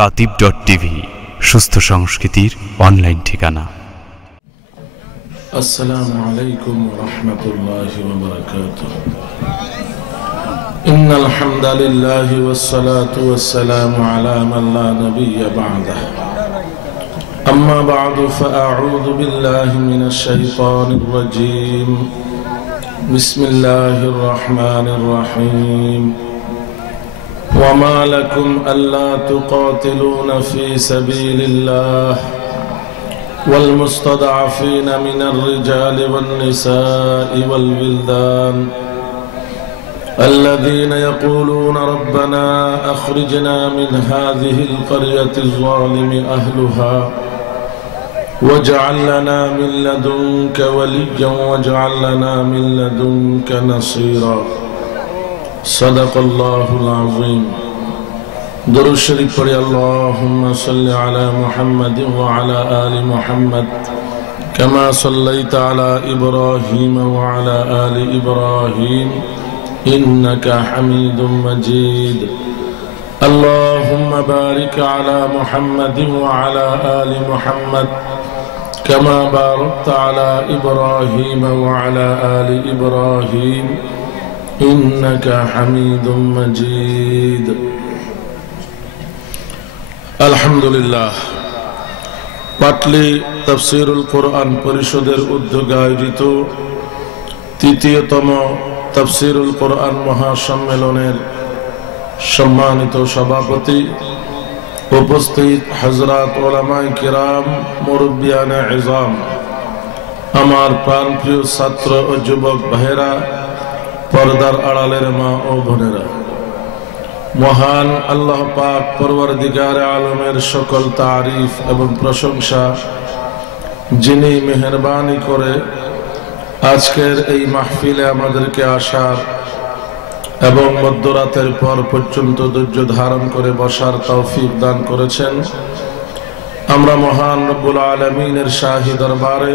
katib.tv সুস্থ সংস্কৃতির online ঠিকানা। আসসালামু আলাইকুম ওয়া রাহমাতুল্লাহি ওয়া বারাকাতুহু। ইন্নাল হামদালিল্লাহি ওয়াস সালাতু ওয়াস সালামু আলা মান লা নাবিয়্যা বা'দাহু। আম্মা বা'দু ফাআউযু বিল্লাহি মিনাশ শাইতানির রাজীম। বিসমিল্লাহির রাহমানির রাহিম। وما لكم ألا تقاتلون في سبيل الله والمستضعفين من الرجال والنساء والولدان الذين يقولون ربنا أخرجنا من هذه القرية الظالم أهلها واجعل لنا من لدنك وليا واجعل لنا من لدنك نصيرا صدق الله العظيم। درود شريف پڑھیں اللهم صل على محمد وعلى آل محمد كما صليت على إبراهيم وعلى آل إبراهيم إنك حميد مجيد اللهم بارك على محمد وعلى آل محمد كما باركت على إبراهيم وعلى آل إبراهيم إنك حميد مجيد। আলহামদুলিল্লাহ, পাটলি তাফসীরুল কোরআন পরিষদের উদ্যোগে আয়োজিত তৃতীয়তম তাফসীরুল কোরআন মহাসম্মেলনের সম্মানিত সভাপতি, উপস্থিত হযরত উলামায়ে কিরাম, মুরব্বিয়ানে ইজাম, আমার প্রাণপ্রিয় ছাত্র ও যুবক ভাইয়েরা, পর্দার আড়ালের মা ও বোনেরা, মহান আল্লাহ পাক পরওয়ারদিগারে আলমের সকল তারিফ এবং প্রশংসা, যিনি মেহেরবানি করে আজকের এই মাহফিলে আমাদেরকে আসার এবং মধ্যরাতের পর পর্যন্ত ধৈর্য ধারণ করে বসার তৌফিক দান করেছেন। আমরা মহান রব্বুল আলামিনের শাহী দরবারে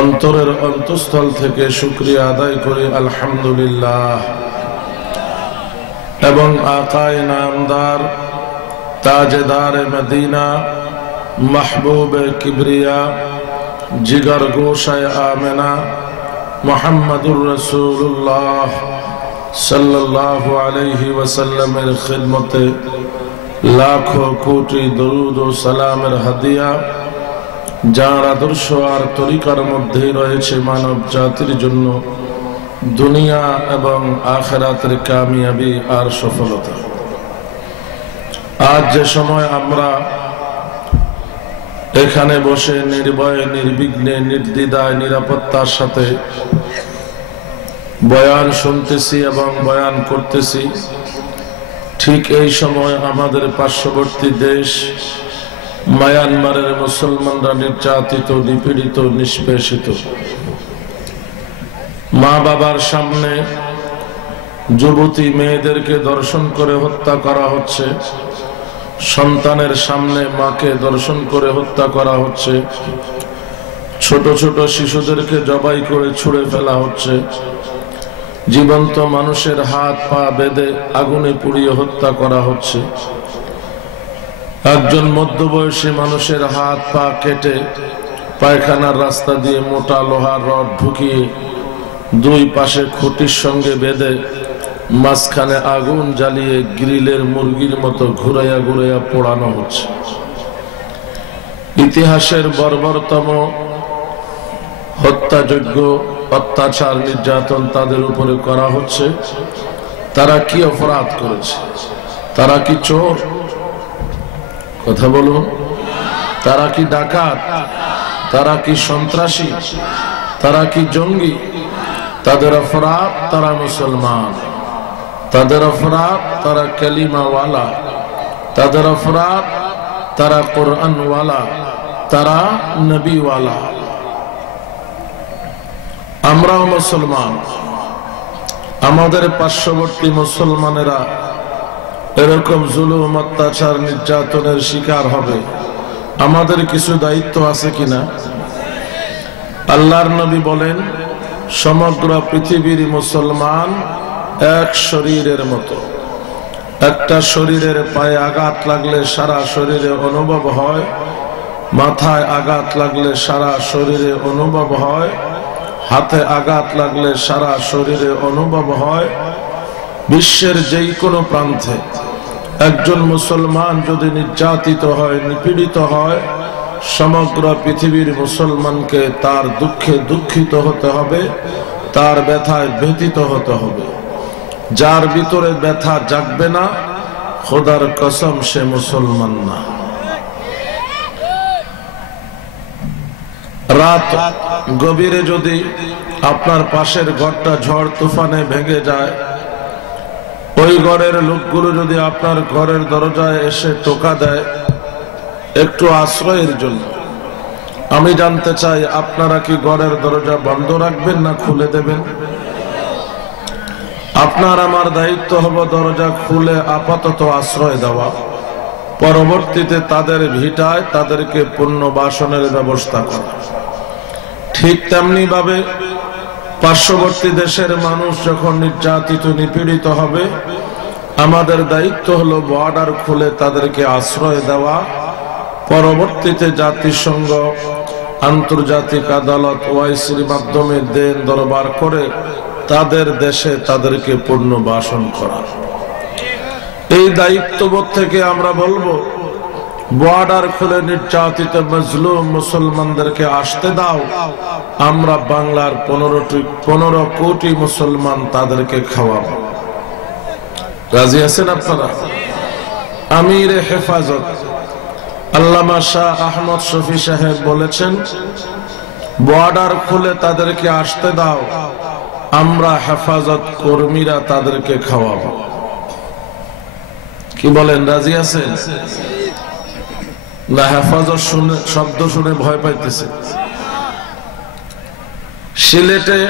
অন্তরের অন্তঃস্থল থেকে শুকরিয়া আদায় করি আলহামদুলিল্লাহ। এবং আকায়ে নামদার, তাজেদারে মদিনা, মাহবুবে কিবরিয়া, জিগর গোশায়ে আমেনা মুহাম্মাদুর রাসূলুল্লাহ সাল্লাল্লাহু আলাইহি ওয়াসাল্লামের খিদমতে লাখো কোটি দরুদ ও সালামের হাদিয়া, যার আদর্শ আর তরিকার মধ্যে রয়েছে মানব জাতির জন্য দুনিয়া এবং আখিরাতের কামিয়াবি আর সফলতা। আজ যে সময় আমরা এখানে বসে নির্ভয়ে, নির্বিঘ্নে, নির্দ্বিধায়, নিরাপত্তার সাথে বয়ান শুনতেছি এবং বয়ান করতেছি, ঠিক এই সময় আমাদের পার্শ্ববর্তী দেশ মায়ানমারের মুসলমানরা নির্যাতিত, নিপীড়িত, নিষ্পেষিত। মা বাবার সামনে যুবতী মেয়েদেরকে ধর্ষণ করে হত্যা করা হচ্ছে, সন্তানের সামনে মাকে ধর্ষণ করে হত্যা করা হচ্ছে, ছোট ছোট শিশুদেরকে জবাই করে ছুঁড়ে ফেলা হচ্ছে, জীবন্ত মানুষের হাত পা বেঁধে আগুনে পুড়িয়ে হত্যা করা হচ্ছে, একজন মধ্যবয়সী মানুষের হাত পা কেটে পায়খানার রাস্তা দিয়ে মোটা লোহার রড ঢুকিয়ে দুই পাশে খুঁটির সঙ্গে বেঁধে মাঝখানে আগুন জ্বালিয়ে গ্রিলের মুরগির মতো ঘুরাইয়া ঘুরাইয়া পোড়ানো হচ্ছে। ইতিহাসের বর্বরতম হত্যাযোগ্য অত্যাচার, নির্যাতন তাদের উপরে করা হচ্ছে। তারা কি অপরাধ করেছে? তারা কি চোর? কথা বলুন। তারা কি ডাকাত? তারা কি সন্ত্রাসী? তারা কি জঙ্গি? তাদের অপরাধ তারা মুসলমান, তাদের অপরাধ তারা কালিমাওয়ালা, তাদের অপরাধ তারা কোরআনওয়ালা, তারা নবীওয়ালা। আমরাও মুসলমান, আমাদের পার্শ্ববর্তী মুসলমানেরা এরকম জুলুম, অত্যাচার, নির্যাতনের শিকার হবে, আমাদের কিছু দায়িত্ব আছে কিনা? আল্লাহর নবী বলেন, সমগ্র পৃথিবীর মুসলমান এক শরীরের মতো, একটা শরীরের পায়ে আঘাত লাগলে সারা শরীরে অনুভব হয়, মাথায় আঘাত লাগলে সারা শরীরে অনুভব হয়, হাতে আঘাত লাগলে সারা শরীরে অনুভব হয়। বিশ্বের যেই কোনো প্রান্তে একজন মুসলমান যদি নির্যাতিত হয়, নিপীড়িত হয়, সমগ্র পৃথিবীর মুসলমানকে তার দুঃখে দুঃখিত হতে হবে, তার ব্যথায় ব্যথিত হতে হবে। যার ভিতরে ব্যথা জাগবে না, খোদার কসম সে মুসলমান না। রাত গভীরে যদি আপনার পাশের ঘরটা ঝড় তুফানে ভেঙে যায়, ওই ঘরের লোকগুলো যদি আপনার ঘরের দরজায় এসে টোকা দেয় একটু আশ্রয়ের জন্য, আমি জানতে চাই আপনারা কি ঘরের দরজা বন্ধ রাখবেন না খুলে দেবেন? আপনার আমার দায়িত্ব হবে দরজা খুলে আপাতত আশ্রয় দেওয়া, পরবর্তীতে তাদের ভিটায় তাদেরকে পুনর্বাসনের ব্যবস্থা করা। ঠিক তেমনি ভাবে পার্শ্ববর্তী দেশের মানুষ যখন নির্যাতিত নিপীড়িত হবে, আমাদের দায়িত্ব হলো বর্ডার খুলে তাদেরকে আশ্রয় দেওয়া, পরবর্তীতে জাতিসংঘ, আন্তর্জাতিক আদালত, ওআইসির মাধ্যমে দেন দরবার করে তাদের দেশে তাদেরকে পুনর্বাসন করা। এই দায়িত্ববোধ থেকে আমরা বলবো বর্ডার খুলে নির্যাতিত মজলুম মুসলমানদেরকে আসতে দাও, আমরা বাংলার 15 কোটি মুসলমান তাদেরকে খাওয়াবো। রাজি আছেন আপনারা? আমিরে হেফাজত আল্লামা শাহ আহমদ শফি সাহেব বলেছেন, বর্ডার খুলে তাদেরকে আসতে দাও, আমরা হেফাজত কর্মীরা তাদেরকে খাওয়াবো। কি বলেন, রাজি আছেন না? হেফাজত শুনে, শব্দ শুনে ভয় পাইতেছে। সিলেটে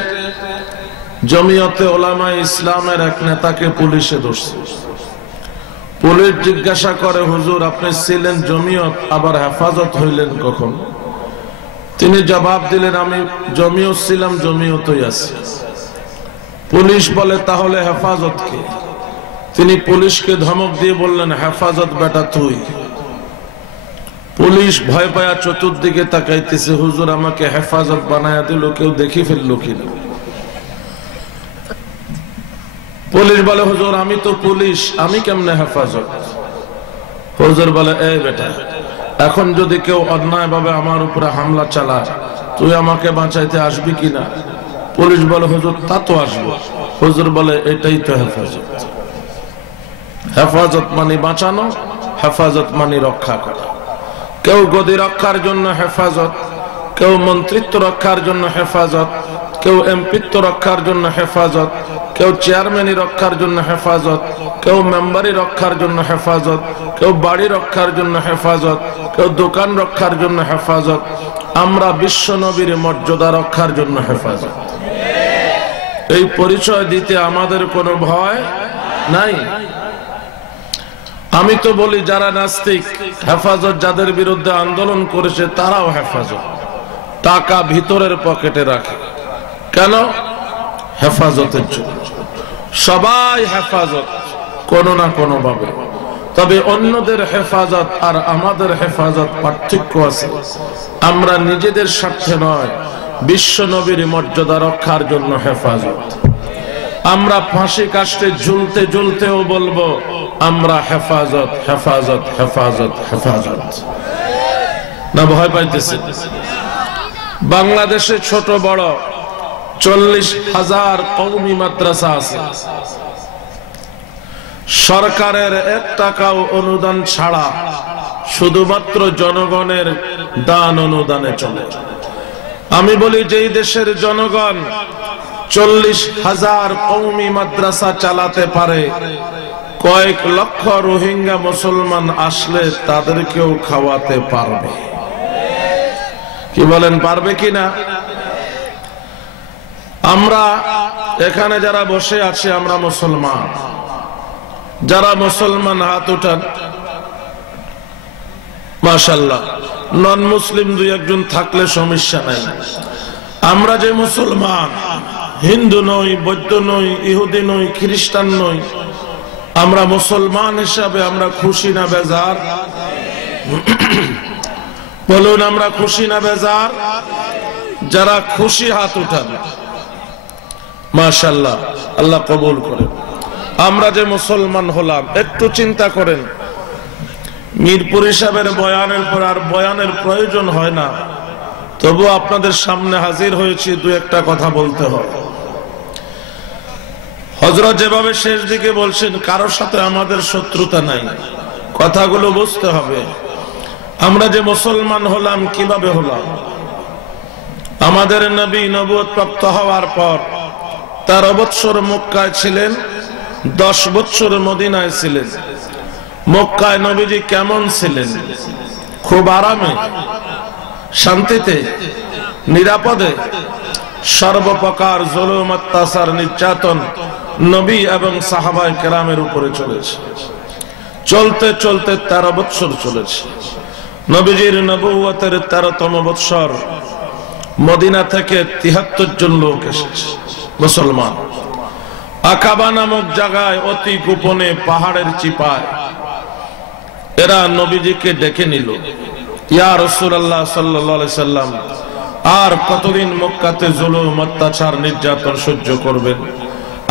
জমিয়তে ওলামায়ে ইসলামের এক নেতাকে পুলিশে ধরছে। পুলিশ জিজ্ঞাসা করে, হুজুর আপনি ছিলেন জমিয়ত, আবার হেফাজত হইলেন কখন? তিনি জবাব দিলেন, আমি জমিয়ত ছিলাম, জমিয়তই আছি। পুলিশ বলে, তাহলে হেফাজত কে? তিনি পুলিশকে ধমক দিয়ে বললেন, হেফাজত বেটা তুই। পুলিশ ভয় পায়া চতুর্দিকে তাকাইতেছে, হুজুর আমাকে হেফাজত বানায়া দিল, কেউ দেখি ফেললো কিনা। পুলিশ বলে, হুজুর আমি তো পুলিশ, আমি কেমনে হেফাজত? হুজুর বলে, এই বেটা, এখন যদি কেউ অন্যায় ভাবে আমার উপরে হামলা চালায়, তুই আমাকে বাঁচাইতে আসবি কিনা? পুলিশ বলে, হুজুর তা তো আসবো। হুজুর বলে, এটাই তো হেফাজত। হেফাজত মানে বাঁচানো, হেফাজত মানে রক্ষা করা। কেউ গদি রক্ষার জন্য হেফাজত, কেউ মন্ত্রিত্ব রক্ষার জন্য হেফাজত, কেউ এমপিত্ব রক্ষার জন্য হেফাজত, কেউ চেয়ারম্যানি রক্ষার জন্য হেফাজত, কেউ মেম্বারি রক্ষার জন্য হেফাজত, কেউ বাড়ি রক্ষার জন্য হেফাজত, কেউ দোকান রক্ষার জন্য হেফাজত। আমরা বিশ্ব নবীর মর্যাদা রক্ষার জন্য হেফাজত। এই পরিচয় দিতে আমাদের কোনো ভয় নাই। আমি তো বলি, যারা নাস্তিক, হেফাজত যাদের বিরুদ্ধে আন্দোলন করেছে তারাও হেফাজত। টাকা ভিতরের পকেটে রাখে কেন? হেফাজতের জন্য। সবাই হেফাজত কোনো না কোনো ভাবে, তবে অন্যদের হেফাজত আর আমাদের হেফাজত পার্থক্য আছে। আমরা নিজেদের স্বার্থে নয়, বিশ্ব নবীর মর্যাদা রক্ষার জন্য হেফাজত। আমরা ফাঁসি কাস্টে ঝুলতে ঝুলতেও বলবো আমরা হেফাজত, হেফাজত, হেফাজত, হেফাজত। না ভয় পাইতেছে? বাংলাদেশে ছোট বড় 40,000 কওমি মাদ্রাসা আছে। সরকারের 1 টাকাও অনুদান ছাড়া শুধুমাত্র জনগণের দান অনুদানে চলে। আমি বলি, যেই দেশের জনগণ 40,000 কওমি মাদ্রাসা চালাতে পারে, কয়েক লক্ষ রোহিঙ্গা মুসলমান আসলে তাদেরকেও খাওয়াতে পারবে। কি বলেন, পারবে কিনা? আমরা এখানে যারা বসে আছি আমরা মুসলমান। যারা মুসলমান হাত উঠান, মাশাআল্লাহ। নন মুসলিম 2-1 থাকলে সমস্যা নাই। আমরা যে মুসলমান, হিন্দু নই, বৌদ্ধ নই, ইহুদি নই, খ্রিস্টান নই, আমরা মুসলমান হিসাবে আমরা খুশি না বেজার? বলুন, আমরা খুশি না বেজার? যারা খুশি হাত উঠান। মাশাআল্লাহ, আল্লাহ কবুল করেন। আমরা যে মুসলমান হলাম, একটু চিন্তা করেন, মিরপুর সাহেবের বয়ানের পর আর বয়ানের প্রয়োজন হয় না, তবু আপনাদের সামনে হাজির হয়েছি, দু একটা কথা বলতে হয়। হযরত যেভাবে শেষ দিকে বলছেন, কারোর সাথে আমাদের শত্রুতা নাই, কথাগুলো বুঝতে হবে। আমরা যে মুসলমান হলাম কিভাবে হলাম? আমাদের নবী নবুয়ত প্রাপ্ত হওয়ার পর 13 বছর মক্কায় ছিলেন, 10 বছর মদিনায় ছিলেন। মক্কায় নবীজি কেমন ছিলেন? খুব আরামে, শান্তিতে, নিরাপদে। সর্বপ্রকার জুলুম, অত্যাচার, নির্যাতন নবী এবং সাহাবায়ে কেরামের উপরে চলেছে। চলতে চলতে 13 বছর চলেছে। নবীজির নবুয়তের 13তম বৎসর মদিনা থেকে 73 জন লোক এসেছে, মুসলমান। আকাবা নামক জায়গায় অতি গোপনে পাহাড়ের চিপায় এরা নবীজিকে ডেকে নিল, ইয়া রাসূলুল্লাহ সাল্লাল্লাহু আলাইহি সাল্লাম, আর কতদিন মক্কাতে জুলুম, অত্যাচার, নির্যাতন সহ্য করবেন?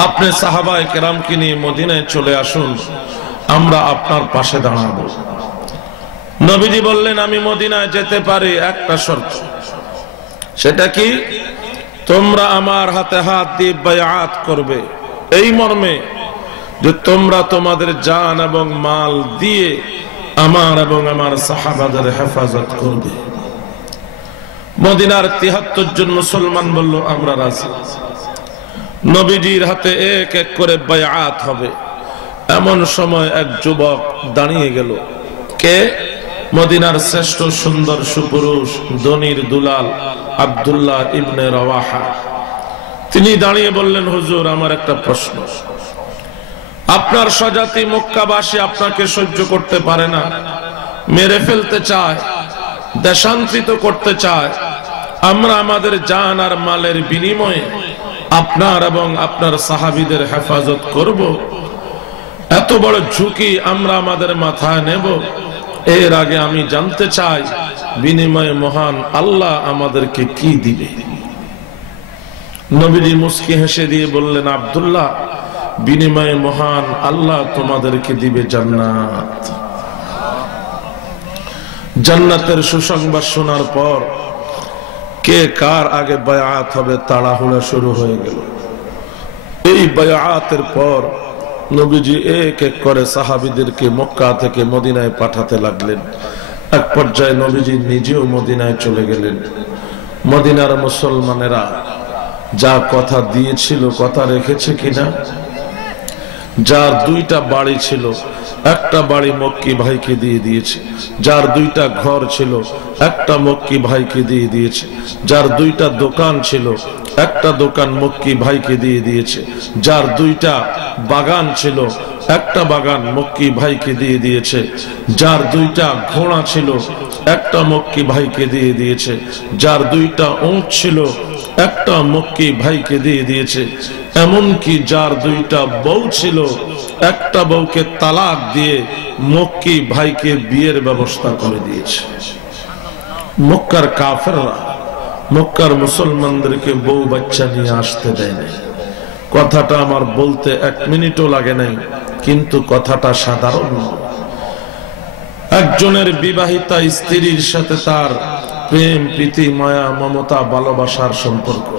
আপনি সাহাবায়ে কেরামকে নিয়ে মদিনায় চলে আসুন, আমরা আপনার পাশে দাঁড়াবো। নবীজি বললেন, আমি মদিনায় যেতে পারি, একটা শর্ত। সেটা কি? তোমরা আমার হাতে হাত দিয়ে বায়াত করবে, এই মর্মে যে তোমরা তোমাদের জান এবং মাল দিয়ে আমার এবং আমার সাহাবাদের হেফাজত করবে। মদিনার 73 জন মুসলমান বলল, আমরা রাজি। নবীজির হাতে এক এক করে বায়াত হবে। এমন সময় এক যুবক দাঁড়িয়ে গেল। কে? মদিনার শ্রেষ্ঠ সুন্দর সুপুরুষ, ধনীর দুলাল আব্দুল্লাহ ইবনে রাওয়াহা। তিনি দাঁড়িয়ে বললেন, হুজুর, আমার একটা প্রশ্ন। আপনার স্বজাতি মক্কাবাসী আপনাকে সহ্য করতে পারে না, মেরে ফেলতে চায়, দেশান্তরিত করতে চায়। আমরা আমাদের জান আর মালের বিনিময়ে আপনার এবং আপনার সাহাবীদের হেফাজত করব। এত বড় ঝুঁকি আমরা আমাদের মাথায় নেব। এর আগে আমি জানতে চাই, বিনিময়ে মহান আল্লাহ আমাদেরকে কি দিবে? নবীজি মুস্কি হেসে দিয়ে বললেন, আব্দুল্লাহ, বিনিময়ে মহান আল্লাহ তোমাদেরকে দিবে জান্নাত। জান্নাতের সুসংবাদ শোনার পর কে কার আগে বায়াত হবে তাড়াহুড়া শুরু হয়ে গেল। এই বায়াতের পর নবীজি এক এক করে সাহাবীদেরকে মক্কা থেকে মদিনায় পাঠাতে লাগলেন। এক পর্যায়ে নবীজি নিজেও মদিনায় চলে গেলেন। মদিনার মুসলমানেরা যা কথা দিয়েছিল, কথা রেখেছে কিনা? যার 2টা বাড়ি ছিল, একটা বাড়ি মক্কি ভাইকে দিয়ে দিয়েছে। যার 2টা ঘর ছিল, একটা মক্কি ভাইকে দিয়ে দিয়েছে। যার 2টা দোকান ছিল, একটা দোকান মক্কি ভাইকে দিয়ে দিয়েছে। যার 2টা বাগান ছিল, একটা বাগান মক্কি ভাইকে দিয়ে দিয়েছে। যার 2টা ঘোড়া ছিল, একটা মক্কি ভাইকে দিয়ে দিয়েছে। যার 2টা উট ছিল, একটা মক্কি ভাইকে দিয়ে দিয়েছে। এমনকি যার 2টা বউ ছিল, একটা বউকে তালাক দিয়ে মক্কি ভাইকে বিয়ের ব্যবস্থা করে দিয়েছে। মক্কার কাফেররা মক্কার মুসলমানদেরকে বউ বাচ্চা নিয়ে আসতে দেয় না। কথাটা আমার বলতে 1 মিনিটও লাগে নাই, কিন্তু কথাটা সাধারণ নয়। একজনের বিবাহিতা স্ত্রীর সাথে তার প্রেম, প্রীতি, মায়া, মমতা, ভালোবাসার সম্পর্ক,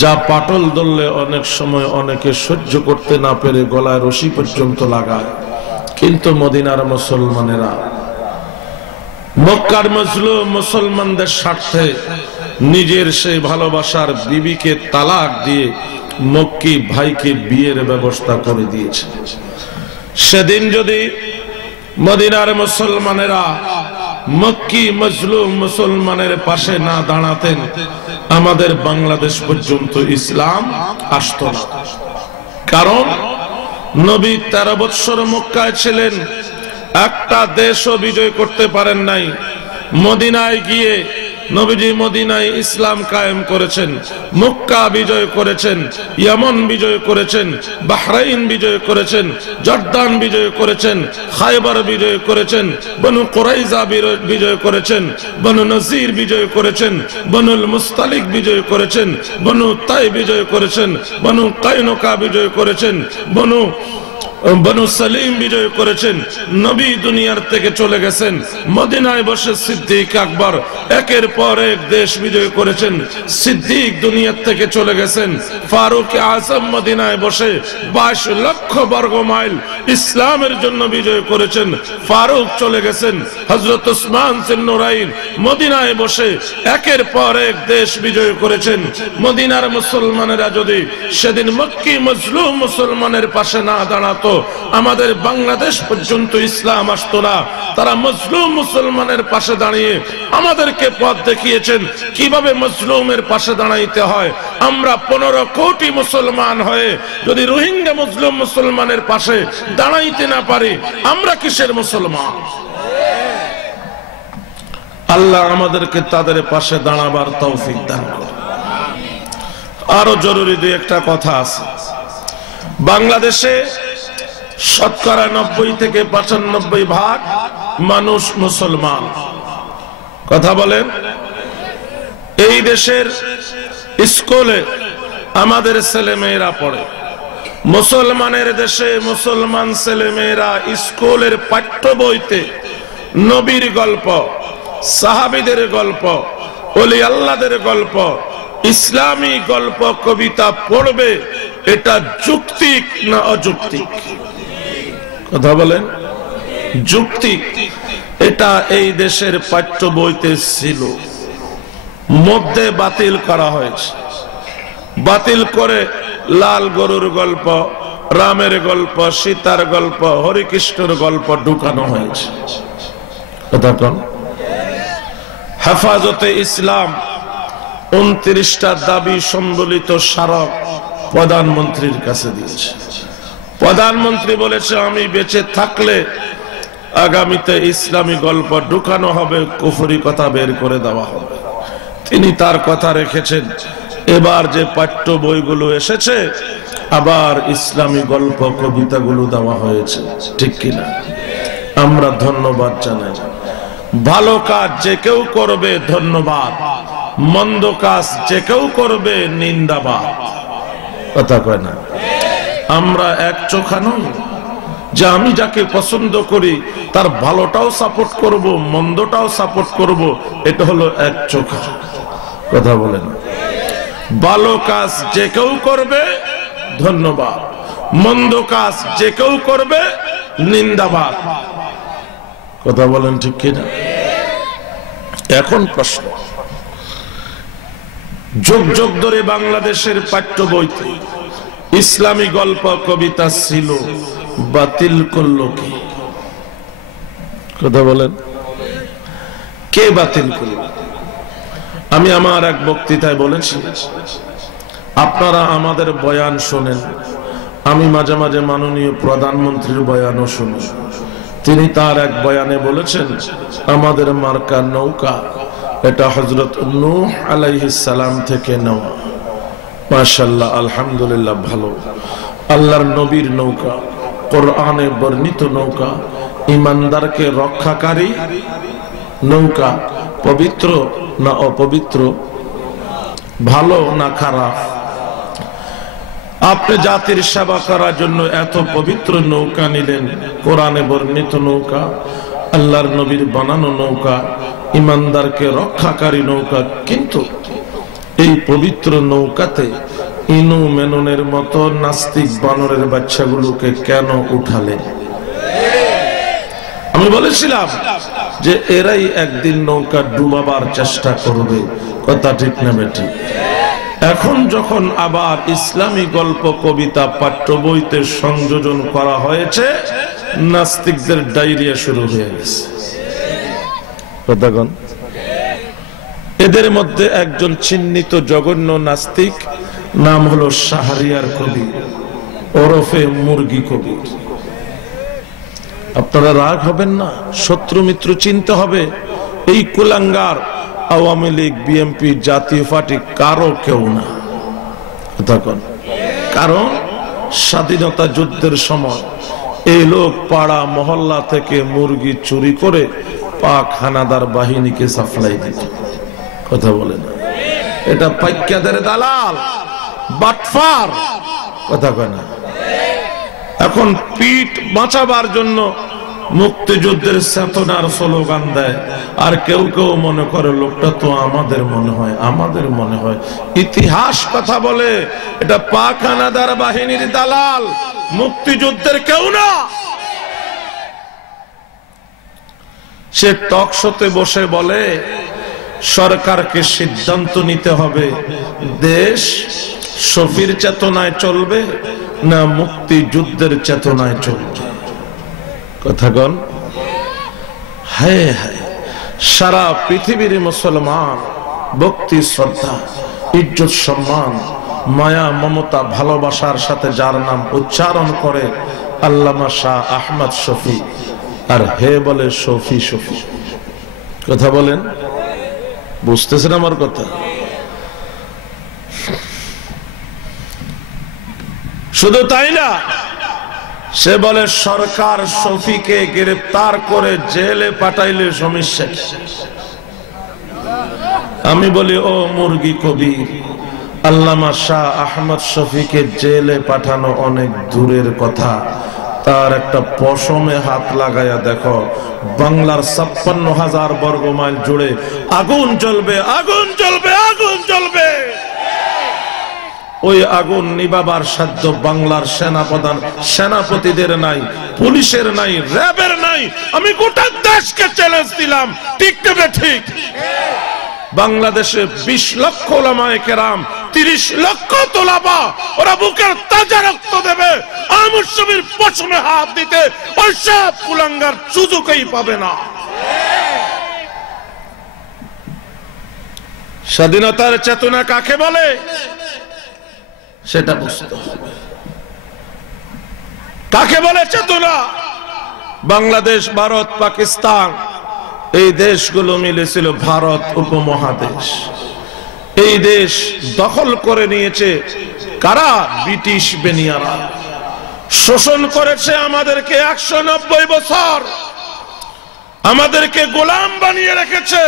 যা পাটল ধরলে অনেক সময় অনেকে সহ্য করতে না পেরে গলায় রশি পর্যন্ত লাগায়। কিন্তু মদিনার মুসলমানেরা মক্কার মজলুম মুসলমানদের স্বার্থে নিজের সেই ভালোবাসার বিবিকে তালাক দিয়ে মক্কি ভাইকে বিয়ের ব্যবস্থা করে দিয়েছে। সেদিন যদি মদিনার মুসলমানেরা মক্কি মজলুম মুসলমানের পাশে না দাঁড়াতেন, আমাদের বাংলাদেশ পর্যন্ত ইসলাম আসতো না। কারণ নবী 13 বছর মক্কায় ছিলেন, একটা দেশও বিজয় করতে পারেন নাই। মদিনায় গিয়ে নবীজি মদিনায় ইসলাম কায়েম করেছেন, মক্কা বিজয় করেছেন, ইয়ামান বিজয় করেছেন, বাহরাইন বিজয় করেছেন, জর্দান বিজয় করেছেন, খায়বার বিজয় করেছেন, বনু কুরাইজা বিজয় করেছেন, বনু নজির বিজয় করেছেন, বনুল মুস্তালিক বিজয় করেছেন, বনু তাই বিজয় করেছেন, বনু কাইনুকা বিজয় করেছেন, বনু সালিম বিজয় করেছেন। নবী দুনিয়ার থেকে চলে গেছেন, মদিনায় বসে সিদ্দিক আকবর একের পর এক দেশ বিজয় করেছেন। সিদ্দিক দুনিয়ার থেকে চলে গেছেন, ফারুক আজম মদিনায় বসে 22 লক্ষ বর্গ মাইল ইসলামের জন্য বিজয় করেছেন। ফারুক চলে গেছেন, হযরত উসমান জিন্নুরাইন মদিনায় বসে একের পর এক দেশ বিজয় করেছেন। মদিনার মুসলমানেরা যদি সেদিন মক্কি মজলুম মুসলমানের পাশে না দাঁড়াতো, আমাদের বাংলাদেশ পর্যন্ত ইসলাম আসতো না। তারা মজলুম মুসলমানের পাশে দাঁড়িয়ে আমাদেরকে পথ দেখিয়েছেন কিভাবে মজলুমের পাশে দাঁড়াইতে হয়। আমরা 15 কোটি মুসলমান হয়ে যদি রোহিঙ্গা মজলুম মুসলমানের পাশে দাঁড়াইতে না পারি, আমরা কিসের মুসলমান? আল্লাহ আমাদেরকে তাদের পাশে দাঁড়াবার তৌফিক দান করুন। আরো জরুরি দুই একটা কথা আছে। বাংলাদেশে শতকরা 90 থেকে 95% মানুষ মুসলমান। কথা বলেন। এই দেশের স্কুলে আমাদের ছেলে মেয়েরা পড়ে। মুসলমানের দেশে মুসলমান ছেলে মেয়েরা স্কুলের পাঠ্য বইতে নবীর গল্প, সাহাবীদের গল্প, ওলি আল্লাহদের গল্প, ইসলামী গল্প কবিতা পড়বে। এটা যৌক্তিক না অযৌক্তিক? কথা বলেন। যৌক্তিক। এটা এই দেশের পাঠ্য বইতে ছিল, মধ্যে বাতিল করা হয়েছে। বাতিল করে লাল গরুর গল্প, রামের গল্প, সীতার গল্প, হরিকৃষ্ণের গল্প ঢুকানো হয়েছে। কথা কোন? হেফাজতে ইসলাম 29টা দাবি সম্বলিত স্মারক প্রধানমন্ত্রীর কাছে দিয়েছে। প্রধানমন্ত্রী বলেছে, আমি বেঁচে থাকলে আগামীতে ইসলামী গল্প ঢুকানো হবে, কুফরি কথা বের করে দেওয়া হবে। তিনি তার কথা রেখেছেন। এবার যে পাঠ্য বইগুলো এসেছে, আবার ইসলামী গল্প কবিতাগুলো দেওয়া হয়েছে, ঠিক কিনা? আমরা ধন্যবাদ জানাই। ভালো কাজ যে কেউ করবে ধন্যবাদ, মন্দ কাজ যে কেউ করবে নিন্দাবাদ। কথা কয় না? আমরা এক চোখা নই যে আমি যাকে পছন্দ করি তার ভালোটাও সাপোর্ট করব, মন্দটাও সাপোর্ট করব। এটা হলো এক চোখা। কথা বলেন। ভালো কাজ যে কেউ করবে ধন্যবাদ, মন্দ কাজ যে কেউ করবে নিন্দাবাদ। কথা বলেন ঠিক কিনা? এখন প্রশ্ন, যুগ যুগ ধরে বাংলাদেশের পাঠ্য বইতে ইসলামী গল্প কবিতা ছিল, বাতিল করলো কে? কথা বলেন। কে বাতিল করলো? আমি আমার এক বক্তৃতায় বলেছি, আপনারা আমাদের বয়ান শোনেন, আমি মাঝে মাঝে মাননীয় প্রধানমন্ত্রীর বয়ানও শুনি। তিনি তার এক বয়ানে বলেছেন, আমাদের মার্কা নৌকা, এটা হযরত নূহ আলাইহিস সালাম থেকে নেওয়া। মাশাআল্লাহ, আলহামদুলিল্লাহ, ভালো। আল্লাহর নবীর নৌকা, কোরআনে বর্ণিত নৌকা, ইমানদারকে রক্ষাকারী নৌকা। পবিত্র না অপবিত্র? ভালো না খারাপ? আপনি জাতির সেবা করার জন্য এত পবিত্র নৌকা নিলেন, কোরআনে বর্ণিত নৌকা, আল্লাহর নবীর বানানো নৌকা, ইমানদারকে রক্ষাকারী নৌকা। কিন্তু এই পবিত্র নৌকাতে ইনু মেননের মতো নাস্তিক বানরের বাচ্চাগুলোকে কেন উঠালেন? আমি বলেছিলাম যে এরাই একদিন নৌকা ডুবাবার চেষ্টা করবে। কথা ঠিক না বেঠিক? এখন যখন আবার ইসলামী গল্প কবিতা পাঠ্য বইতে সংযোজন করা হয়েছে, নাস্তিকদের ডায়রিয়া শুরু হয়ে গেছে। কথাগণ, এদের মধ্যে একজন চিহ্নিত জঘন্য নাস্তিক, নাম হলো শাহরিয়ার কবির ওরফে মুরগি কবির। আপনারা রাগ হবেন না, শত্রু মিত্র চিনতে হবে। এই কুলাঙ্গার আওয়ামী লীগ, বিএনপি, জাতীয় পার্টি কারো কেউ না। তখন কারণ স্বাধীনতা যুদ্ধের সময় এই লোক পাড়া মহল্লা থেকে মুরগি চুরি করে পাক হানাদার বাহিনীকে সাপ্লাই দিত। কথা বলেন, এটা পাইকাদের দালাল, বাটফার। কথা কয় না। এখন পিঠ বাঁচাবার জন্য মুক্তিযুদ্ধের চেতনার স্লোগান দেয়, আর কেউ কেউ মনে করে লোকটা তো আমাদের মনে হয় ইতিহাস কথা বলে। এটা পাক হানাদার বাহিনীর দালাল, মুক্তিযুদ্ধের কেউ না। সে টক শোতে বসে বলে সরকারকে সিদ্ধান্ত নিতে হবে দেশ শফির চেতনায় চলবে না মুক্তিযুদ্ধের চেতনায় চলবে। কথা বল। হায় হায়, সারা পৃথিবীর মুসলমান ভক্তি, শ্রদ্ধা, ইজ্জত, সম্মান, মায়া, মমতা, ভালোবাসার সাথে যার নাম উচ্চারণ করে আল্লামা শাহ আহমদ শফি, আর হে বলে শফি শফি। কথা বলেন, বুঝতেছেন আমার কথা? শুধু তাই না, সে বলে সরকার শফিকে গ্রেফতার করে জেলে পাঠাইলে সমস্যা। আমি বলি ও মুরগি কবির, আল্লামা শাহ আহমদ শফিকে জেলে পাঠানো অনেক দূরের কথা, তার একটা পশমে হাত লাগাইয়া দেখো, বাংলার 56,000 বর্গ মাইল জুড়ে আগুন জ্বলবে, আগুন জ্বলবে, আগুন জ্বলবে। ওই আগুন নিবাবার সাধ্য বাংলার সেনাপ্রধান, সেনাপতিদের নাই, পুলিশের নাই, র্যাবের নাই। আমি গোটা দেশকে চ্যালেঞ্জ দিলাম, ঠিক তবে ঠিক। বাংলাদেশে 20 লক্ষ ওলামায়ে কেরাম, 30 লক্ষ তোলাবা, ওরা বুকের তাজা রক্ত দেবে, আহমদ শফির পশমে হাত দিতে ওই সব কুলাঙ্গার সুযোগই পাবে না। স্বাধীনতার চেতনা কাকে বলে সেটা বুঝতে হবে। কাকে বলে চেতনা? বাংলাদেশ, ভারত, পাকিস্তান, এই দেশগুলো মিলেছিল ভারত উপমহাদেশ। এই দেশ দখল করে নিয়েছে কারা? ব্রিটিশ বেনিয়ারা। শোষণ করেছে আমাদেরকে 190 বছর, আমাদেরকে গোলাম বানিয়ে রেখেছে,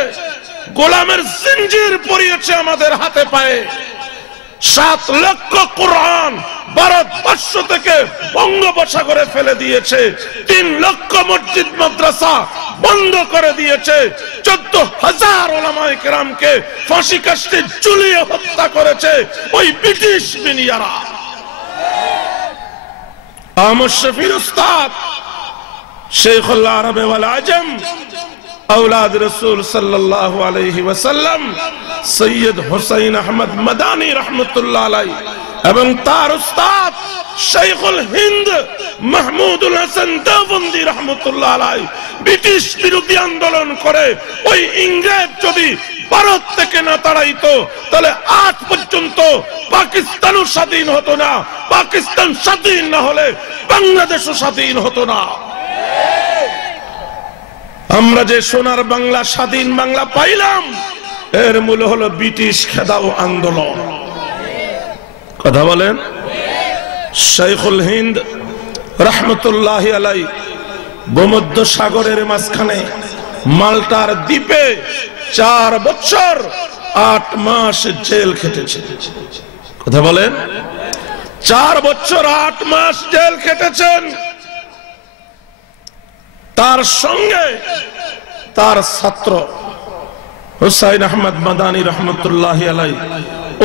গোলামের জিঞ্জির পরিয়েছে আমাদের হাতে পায়ে। 7 লক্ষ কোরআন ভারতবর্ষ থেকে বঙ্গোপসাগরে ফেলে দিয়েছে, 3 লক্ষ মসজিদ মাদ্রাসা বন্ধ করে দিয়েছে, 14,000 ওলামায়ে কেরামকে ফাঁসি কাস্টে ঝুলিয়ে হত্যা করেছে ওই ব্রিটিশ বিনিয়ারা। আহমদ শফির উস্তাদ শেখুল আরব ওয়াল আজম, औलाद रसूल सल्लल्लाहु अलैहि वसल्लम सैयद हुसैन अहमद मदानी रहमतुल्लाह अलैहि এবং তার উস্তাদ শেখুল হিন্দ মাহমুদুল হাসান দেওবন্দি রহমতুল্লাহ আলাইহি ব্রিটিশ বিরোধী আন্দোলন করে ওই ইংরেজ যদি ভারত থেকে না তাড়াইতো তাহলে আজ পর্যন্ত পাকিস্তানও স্বাধীন হতো না, পাকিস্তান স্বাধীন না হলে বাংলাদেশও স্বাধীন হতো না। আমরা যে সোনার বাংলা, স্বাধীন বাংলা পাইলাম, এর মূল হলো ব্রিটিশ খেদাও আন্দোলন। কথা বলেন। শেখুল হিন্দ রহমতুল্লাহ আলাইহি ভূমধ্য সাগরের মাঝখানে মাল্টার দ্বীপে 4 বছর 8 মাস জেল খেটেছে। কথা বলেন। 4 বছর 8 মাস জেল খেটেছেন। তার সঙ্গে তার ছাত্র হুসাইন আহমদ মাদানী রহমতুল্লাহ আলাইহি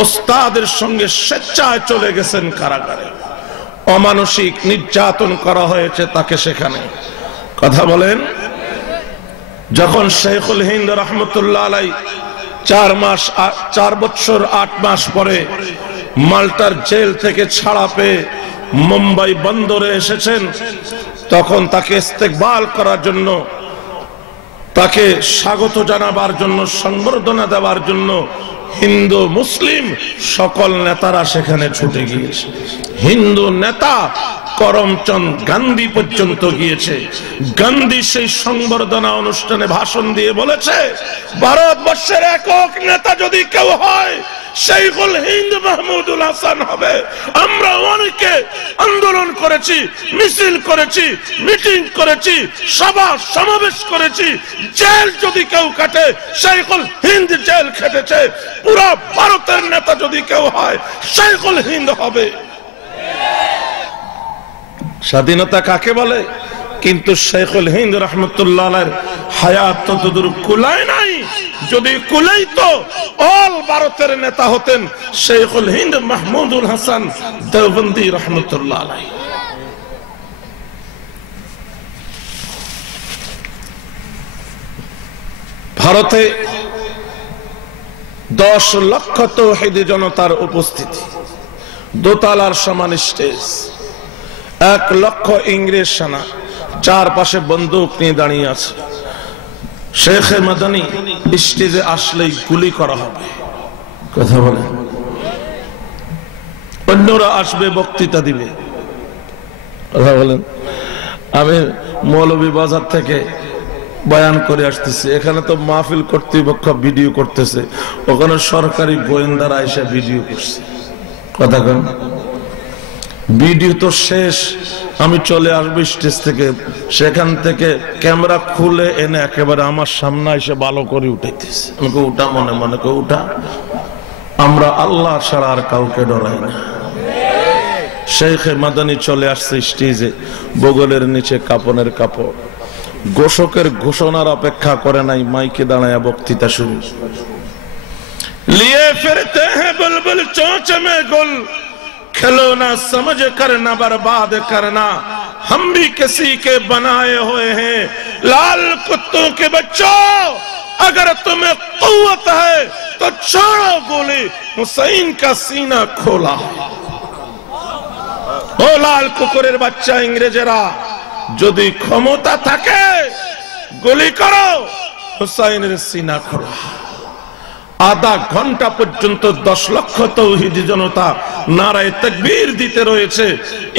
ওস্তাদের সঙ্গে স্বেচ্ছায় চলে গেছেন কারাগারে। অমানসিক নির্যাতন করা হয়েছে তাকে সেখানে। কথা বলেন। যখন শেখুল হিন্দ রহমতুল্লাহ আলাইহি 4 বছর 8 মাস পরে মাল্টার জেল থেকে ছাড়া পেয়ে মুম্বাই বন্দরে এসেছেন, তখন তাকে ইস্তেকবাল করার জন্য, তাকে স্বাগত জানাবার জন্য, সংবর্ধনা দেওয়ার জন্য হিন্দু মুসলিম সকল নেতারা সেখানে ছুটে গিয়েছে। হিন্দু নেতা করমচন্দ গান্ধী পর্যন্ত গিয়েছে। গান্ধী সেই সংবর্ধনা অনুষ্ঠানে ভাষণ দিয়ে বলেছে, ভারতবর্ষের একক নেতা যদি কেউ হয় শাইখুল হিন্দ মাহমুদুল হাসান হবে। আমরা অনেকে আন্দোলন করেছি, মিছিল করেছি, মিটিং করেছি, সভা সমাবেশ করেছি, জেল যদি কেউ কাটে শাইখুল হিন্দ জেল খেটেছে। পুরো ভারতের নেতা যদি কেউ হয় শাইখুল হিন্দ হবে। স্বাধীনতা কাকে বলে? কিন্তু শাইখুল হিন্দ রাহমাতুল্লাহ আলাইহির হায়াত ততদূর কুলায় নাই। যদি কুলাইতো অল ভারতের নেতা হতেন শাইখুল হিন্দ মাহমুদুল হাসান দেওবন্দি রাহমাতুল্লাহ আলাইহি। ভারতে 10 লক্ষ তৌহিদি জনতার উপস্থিতি, দোতলার সমান স্টেজ, 1 লক্ষ ইংরেজ সেনা চারপাশে বন্দুক নিয়ে দাঁড়িয়ে আছে। শেখ মাদানী স্টেজে আসলেই গুলি করা হবে। কথা বলে, অন্যরা আসবে বক্তৃতা দিবে। কথা বলেন। আমি মৌলভীবাজার থেকে বয়ান করে আসতেছি, এখানে তো মাহফিল কর্তৃপক্ষ ভিডিও করতেছে, ওখানে সরকারি গোয়েন্দারা এসে ভিডিও করছে। কথা বলেন। ভিডিও তো শেষ, আমি চলে আসবো স্টেজ থেকে, সেখান থেকে ক্যামেরা খুলে এনে একেবারে আমার সামনে এসে ভালো করে উঠাইতেছে। আমাকে উঠা, মনে মনে করে উঠা, আমরা আল্লাহ ছাড়া আর কাউকে ডরাই না। শেখ মাদানী চলে আসছে স্টেজে, বগলের নিচে কাপনের কাপড়, ঘোষকের ঘোষণার অপেক্ষা করে নাই, মাইকে দাঁড়ায় বক্তৃতা শুরু। লিয়ে ফিরতে হ্যাঁ বুলবুল চোঁচ মে গুল, खिलौना समझ कर न बर्बाद करना, हम भी किसी के बनाए हुए हैं। लाल कुत्तों के बच्चों, अगर तुम्हें कुव्वत है तो छोड़ो गोली, हुसैन का सीना खोला। ও লাল কুকুরের বাচ্চা ইংরেজেরা, যদি ক্ষমতা থাকে গুলি করো, হুসাইনের সিনা খোলা। আধা ঘন্টা পর্যন্ত 10 লক্ষ তৌহিদি জনতা নারায়ে তাকবীর দিতে রয়েছে।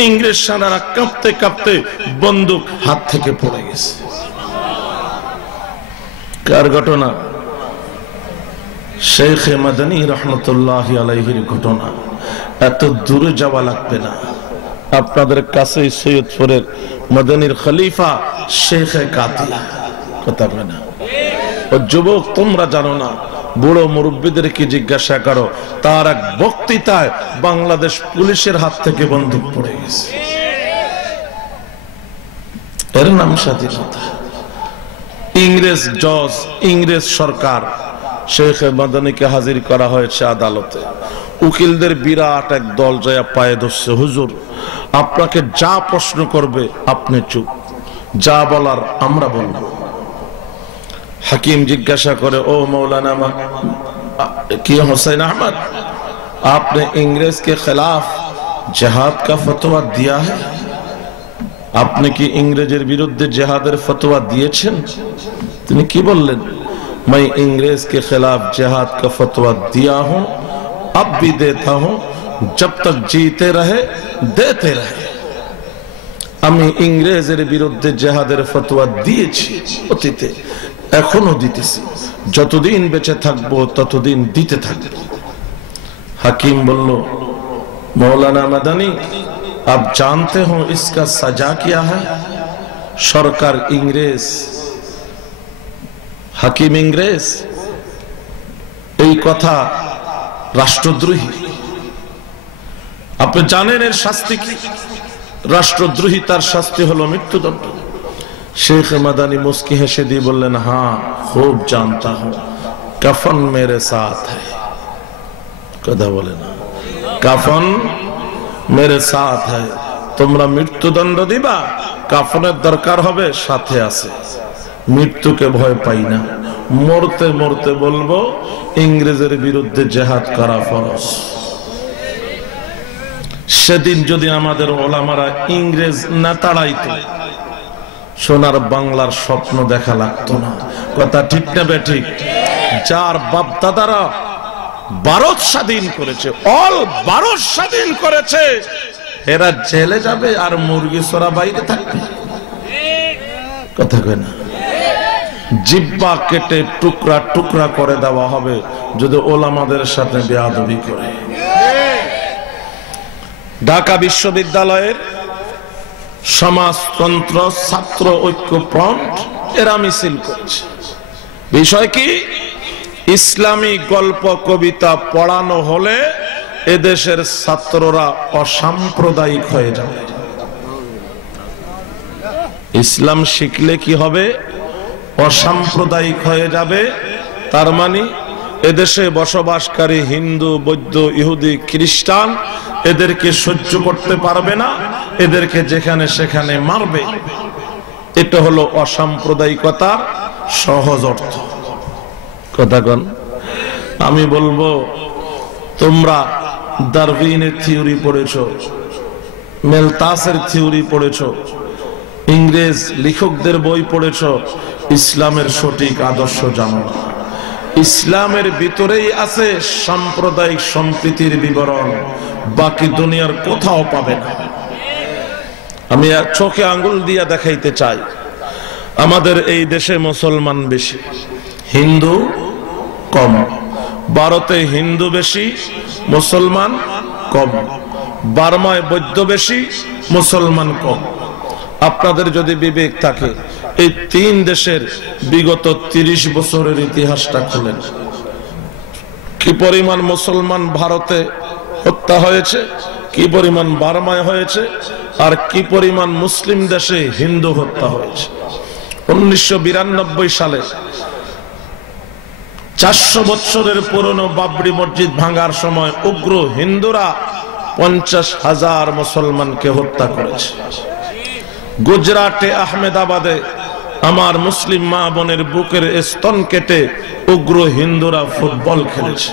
ইংরেজ সেনারা কাঁপতে কাঁপতে বন্দুক হাত থেকে পড়ে গেছে। কার ঘটনা? শেখ মাদানী রাহমাতুল্লাহি আলাইহির ঘটনা। এত দূরে যাওয়া লাগবে না, আপনাদের কাছে সৈয়দপুরের মাদানীর খলিফা শেখ কাতিয়া। কথা বলে না? ও যুবক, তোমরা জানো না, বুড়ো মুরব্বীদেরকে জিজ্ঞাসা করো, তার এক বক্তৃতায় বাংলাদেশ পুলিশের হাত থেকে বন্দুক পড়ে গেছে। এর নাম স্বাধীনতা। ইংরেজ জজ, ইংরেজ সরকার শেখ মাদানীকে হাজির করা হয়েছে আদালতে। উকিলদের বিরাট এক দল যায় পায়ে ধরছে, হুজুর আপনাকে যা প্রশ্ন করবে আপনি চুপ, যা বলার আমরা বলবো। হাকিম জিজ্ঞাসা করে, ও मौलाना কি हुसैन अहमद, आपने इंग्रेज के खिलाफ जिहाद का फतवा दिया है? আপনি কি ইংরেজের বিরুদ্ধে জিহাদের ফতোয়া দিয়েছেন? তিনি কি বললেন? मैं इंग्रेज के खिलाफ जिहाद का फतवा दिया हूं, अब भी देता हूं, जब तक जीते रहे देते रहे। আমি ইংরেজের বিরুদ্ধে জিহাদের ফতোয়া দিয়েছি অতীতে, এখনো দিতেছি, যতদিন বেঁচে থাকবো ততদিন দিতে থাকবো। হাকিম বলল, मौलाना मदनी आप जानते हो इसका सजा क्या है? সরকার ইংরেজ, হাকিম ইংরেজ, এই কথা রাষ্ট্রদ্রোহী। আপনি জানেন এর শাস্তি কি? রাষ্ট্রদ্রোহী, তার শাস্তি হলো মৃত্যুদণ্ড। शेख मदानी मुस्की हेसे दी बोलें, हाँ खूब जानता हूं, कफन मेरे साथ है। कदा बोले ना, कफन मेरे साथ है। তোমরা মৃত্যুদণ্ড দিবা, কাফনের দরকার হবে, সাথে আছে। মৃত্যুকে ভয় পাই না, মরতে মরতে বলবো ইংরেজের বিরুদ্ধে জিহাদ করা ফরজ। সেদিন যদি আমাদের ওলামারা ইংরেজ না তাড়াইতো, সোনার বাংলার স্বপ্ন দেখা লাগতো না। কথা ঠিক না বেঠিক? যার বাপ দাদারা ভারত স্বাধীন করেছে, অল ভারত স্বাধীন করেছে, এরা জেলে যাবে আর মুরগি চোরা বাইরে থাকবে। কথা কয় না? জিহ্বা কেটে টুকরা টুকরা করে দেওয়া হবে যদি ওলামাদের সাথে বেয়াদবি করে। ঢাকা বিশ্ববিদ্যালয়ের সমাজতন্ত্র ছাত্র ঐক্য ফ্রন্ট এরা মিছিল করছে। বিষয় কি? ইসলামী গল্প কবিতা পড়ানো হলে এদেশের ছাত্ররা অসাম্প্রদায়িক হয়ে যাবে। ইসলাম শিখলে কি হবে? অসাম্প্রদায়িক হয়ে যাবে। তার মানে এদেশে বসবাসকারী হিন্দু, বৌদ্ধ, ইহুদি, খ্রিস্টান এদেরকে সহ্য করতে পারবে না, এদেরকে যেখানে সেখানে মারবে। এটা হলো অসাম্প্রদায়িকতার সহজ অর্থ। কথা কন? আমি বলবো, তোমরা ডারউইনের থিওরি পড়েছো, মেলতাসের থিওরি পড়েছো, ইংরেজ লেখকদের বই পড়েছো, ইসলামের সঠিক আদর্শ জানো না। ইসলামের ভিতরেই আছে সাম্প্রদায়িক সম্প্রীতির বিবরণ, বাকি দুনিয়ার কোথাও পাবে না। আমি চোখে আঙ্গুল দিয়া দেখাইতে চাই, আমাদের এই দেশে মুসলমান বেশি, হিন্দু কম। ভারতে হিন্দু বেশি, মুসলমান কম। বার্মায় বৌদ্ধ বেশি, মুসলমান কম। আপনাদের যদি বিবেক থাকে, এই তিন দেশের বিগত 30 বছরের ইতিহাসটা খুলেন। কি পরিমাণ মুসলমান ভারতে হত্যা হয়েছে, কি পরিমাণ বার্মায় হয়েছে, আর কি পরিমাণ মুসলিম দেশে হিন্দু হত্যা হয়েছে। 1992 সালে 400 বছরের পুরনো বাবরি মসজিদ ভাঙার সময় উগ্র হিন্দুরা 50,000 মুসলমানকে হত্যা করেছে। গুজরাটে আহমেদাবাদে আমার মুসলিম মা বোনের বুকের স্তন কেটে উগ্র হিন্দুরা ফুটবল খেলেছে,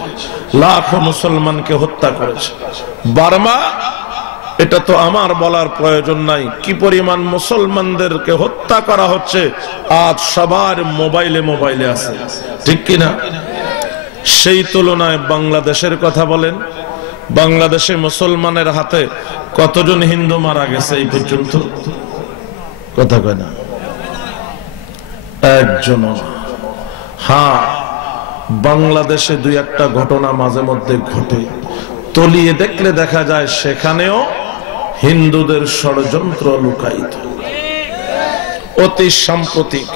লাখো মুসলমানকে হত্যা করেছে। বার্মা, এটা তো আমার বলার প্রয়োজন নাই, কি পরিমাণ মুসলমানদেরকে হত্যা করা হচ্ছে আজ সবার মোবাইলে মোবাইলে আছে, ঠিক কিনা? সেই তুলনায় বাংলাদেশের কথা বলেন, বাংলাদেশে মুসলমানের হাতে কতজন হিন্দু মারা গেছে এই পর্যন্ত? কথা কয় না? একজন। হ্যাঁ, বাংলাদেশে দুই একটা ঘটনা মাঝে মধ্যে ঘটে, তলিয়ে দেখলে দেখা যায় সেখানেও হিন্দুদের ষড়যন্ত্র লুকায়িত। অতি সাম্প্রতিক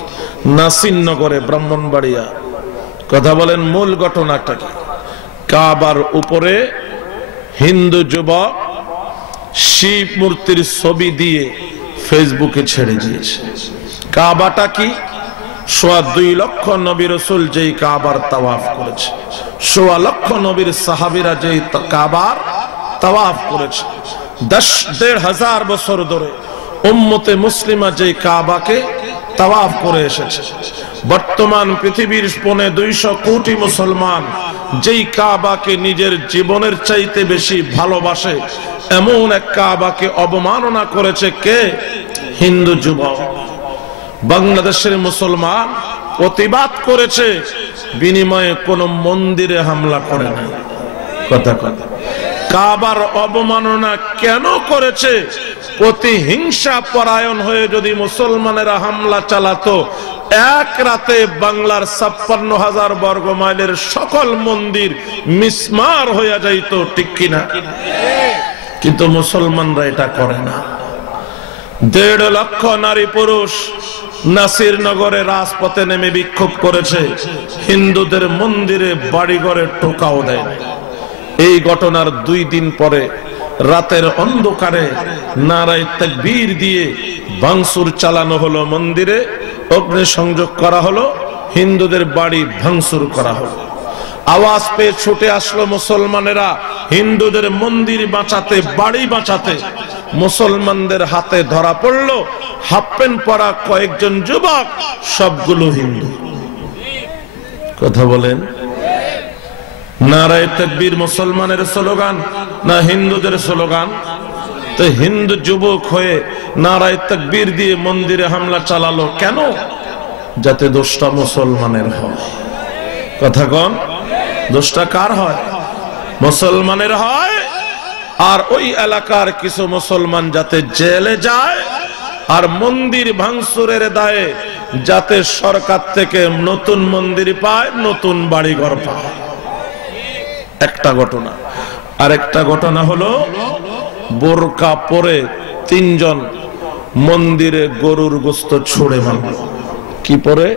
নাসিরনগরে, ব্রাহ্মণবাড়িয়া, কথা বলেন মূল ঘটনাটা কি? কাবার উপরে হিন্দু যুবক শিব মূর্তির ছবি দিয়ে ফেসবুকে ছেড়ে দিয়েছে। কাবাটা কি? 2.25 লক্ষ নবী রাসূল যেই কাবার তাওয়াফ করেছে, 1.25 লক্ষ নবীর সাহাবীরা যেই কাবার তাওয়াফ করেছে, 10,500 বছর ধরে উম্মতে মুসলিমা যেই কাবাকে তাওয়াফ করে এসেছে। বর্তমান পৃথিবীর 250 কোটি মুসলমান যেই কাবাকে নিজের জীবনের চাইতে বেশি ভালোবাসে, এমন এক কাবাকে অবমাননা করেছে কে? হিন্দু যুবক। বাংলাদেশের মুসলমান প্রতিবাদ করেছে, বিনিময়ে কোন মন্দিরে হামলা করে না। কথা কথা কাবার অবমাননা কেন করেছে? প্রতিহিংসা পরায়ণ হয়ে যদি মুসলমানেরা হামলা চালাতো, এক রাতে বাংলার 56,000 বর্গ মাইলের সকল মন্দির মিসমার হয়ে যাইত, ঠিক কিনা? কিন্তু মুসলমানরা এটা করে না। 1.5 লক্ষ নারী পুরুষ নাসিরনগরে রাজপথে নেমে বিক্ষোভ করেছে, হিন্দুদের মন্দিরে বাড়িঘরে টোকাও দেয়। এই ঘটনার 2 দিন পরে রাতের অন্ধকারে নারায়ে তাকবীর দিয়ে ভাঙচুর চালানো হলো, মন্দিরে অগ্নিসংযোগ করা হলো, হিন্দুদের বাড়ি ভাঙচুর করা হলো। আওয়াজ পেয়ে ছুটে আসলো মুসলমানেরা হিন্দুদের মন্দির বাঁচাতে, বাড়ি বাঁচাতে। মুসলমানদের হাতে ধরা পড়লো হাফ প্যান্ট পরা কয়েকজন যুবক, সবগুলো হিন্দু। কথা বলেন, নারায়ে তাকবীর মুসলমানের স্লোগান না হিন্দুদের স্লোগান? তো হিন্দু যুবক হয়ে নারায়ে তাকবীর দিয়ে মন্দিরে হামলা চালালো কেন? যাতে দোষটা মুসলমানের হয়। কথা কন, দোষটা কার হয়? মুসলমানের হয়। আর ওই এলাকার কিছু মুসলমান যাতে জেলে যায় আর মন্দির ভাঙচুরের দায়ে যাতে সরকার থেকে নতুন মন্দির পায়, নতুন বাড়িঘর পায়। একটা ঘটনা। আরেকটা ঘটনা হলো বোরকা পরে 3 জন মন্দিরে গরুর গোশত ছুঁড়ে মারল। কি পরে?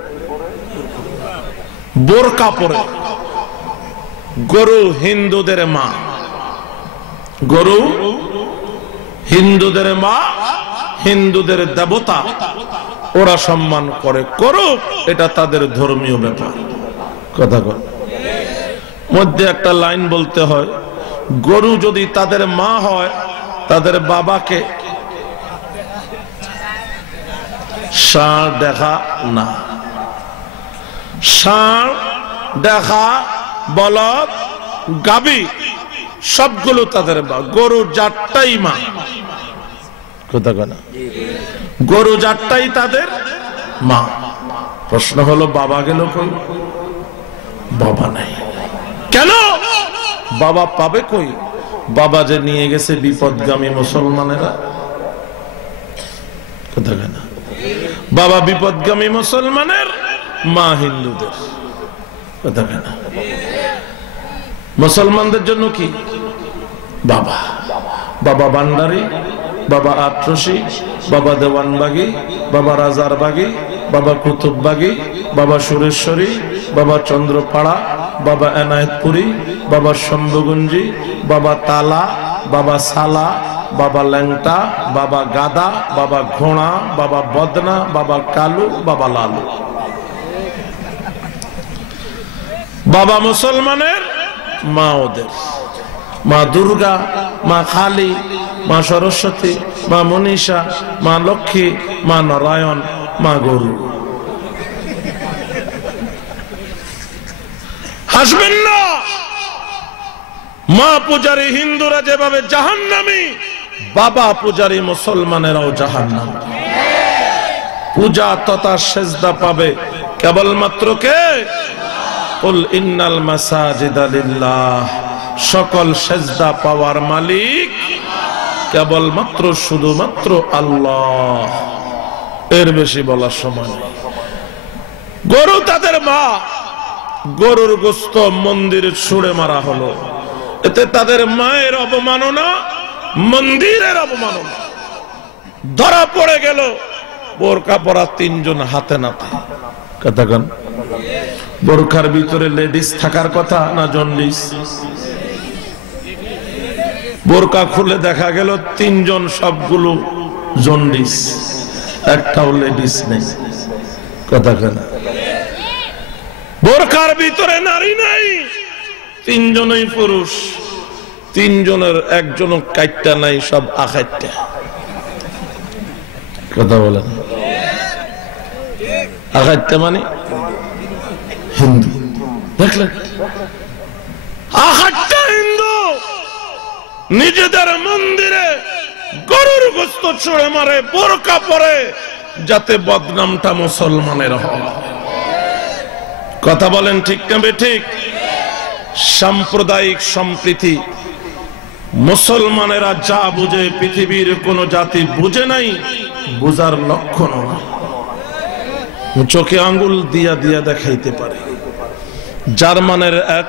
বোরকা পরে। গরু হিন্দুদের মা, গরু হিন্দুদের মা, হিন্দুদের দেবতা, ওরা সম্মান করে, করুক, এটা তাদের ধর্মীয় ব্যাপার। কথা কর মধ্যে একটা লাইন বলতে হয়, গরু যদি তাদের মা হয়, তাদের বাবাকে ষাঁড় দেখা না, ষাঁড় দেখা, বলদ, গাবি সবগুলো তাদের মা। গরু জাতটাই মা। কথা কয় না? গরু জাতটাই তাদের মা। প্রশ্ন হলো বাবা গেল কই? বাবা নাই। কেন? বাবা পাবে কই? বাবা যে নিয়ে গেছে বিপদগামী মুসলমানেরা। কথা কয় না? বাবা বিপদগামী মুসলমানের, মা হিন্দুদের। কথা কয় না? মুসলমানদের জন্য কি বাবা? বাবা ভান্ডারী, বাবা আটরশি, বাবা দেওয়ানবাগী, বাবা রাজারবাগী, বাবা কুতুববাগী, বাবা সুরেশ্বরী, বাবা চন্দ্রপাড়া, বাবা এনায়েতপুরী, বাবা শম্ভুগঞ্জি, বাবা তালা, বাবা সালা, বাবা ল্যাংটা, বাবা গাদা, বাবা ঘোড়া, বাবা বদনা, বাবা কালু, বাবা লালু। বাবা মুসলমানের, মা ওদের। মা দুর্গা, মা কালী, মা সরস্বতী, মা মনীষা, মা লক্ষ্মী, মা নারায়ণ, মা গরু। হাসবেন না। মা পূজারী হিন্দুরা যেভাবে জাহান্নামী, বাবা পূজারী মুসলমানেরাও জাহান্নামী। পূজা তথা সেজদা পাবে কেবলমাত্র কে? কুল ইন্নাল মাসাজিদা লিল্লাহ। সকল সেজদা পাওয়ার মালিক কেবলমাত্র শুধুমাত্র আল্লাহ। এর বেশি বলার সময় নেই। গরু তাদের মা। গরুর গোশত মন্দিরে ছুঁড়ে মারা হলো, এতে তাদের মায়ের অবমাননা, মন্দিরের অবমাননা। ধরা পড়ে গেল বোরকা পরা 3 জন হাতে নাতে। কথা কন? বোরকার ভিতরে লেডিস থাকার কথা না জন্ডিস? বোরকা খুলে দেখা গেল 3 জন, সবগুলো জন্ডিস, একটাও লেডিস নেই। কথা কন? বোরকার ভিতরে নারী নাই, 3 জনই পুরুষ। 3 জনের একজনও কাইটটা নাই, সব আখাইটটা। কথা বলেন? আখাইটটা মানে হিন্দু। দেখলেন? আখাইটটা হিন্দু নিজেদের মন্দিরে গরুর গোশত ছুঁড়ে মারে, বোরকা পরে, যাতে বদনামটা মুসলমানের হয়। কথা বলেন ঠিক না বেঠিক? সাম্প্রদায়িক সম্প্রীতি মুসলমানেরা যা বুঝে পৃথিবীর কোন জাতি বুঝে নাই, বুঝার লক্ষণ নয়। চোখে আঙ্গুল দিয়া দিয়া দেখাইতে পারে। জার্মানের এক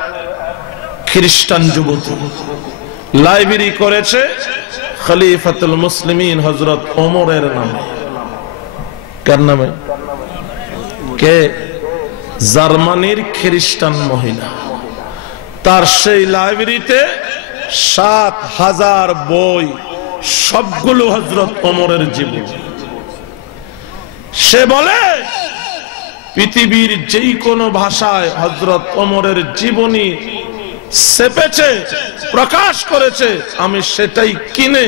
খ্রিস্টান যুবতী লাইব্রেরি করেছে খলিফাতুল মুসলিমিন হযরত ওমরের নামে। কার নামে? কে? জার্মানির খ্রিস্টান মহিলা। তার সেই লাইব্রেরিতে 7000 বই, সবগুলো হযরত ওমরের জীবন। সে বলে পৃথিবীর যেই কোনো ভাষায় হযরত ওমরের জীবনী ছেপেছে, প্রকাশ করেছে, আমি সেটাই কিনে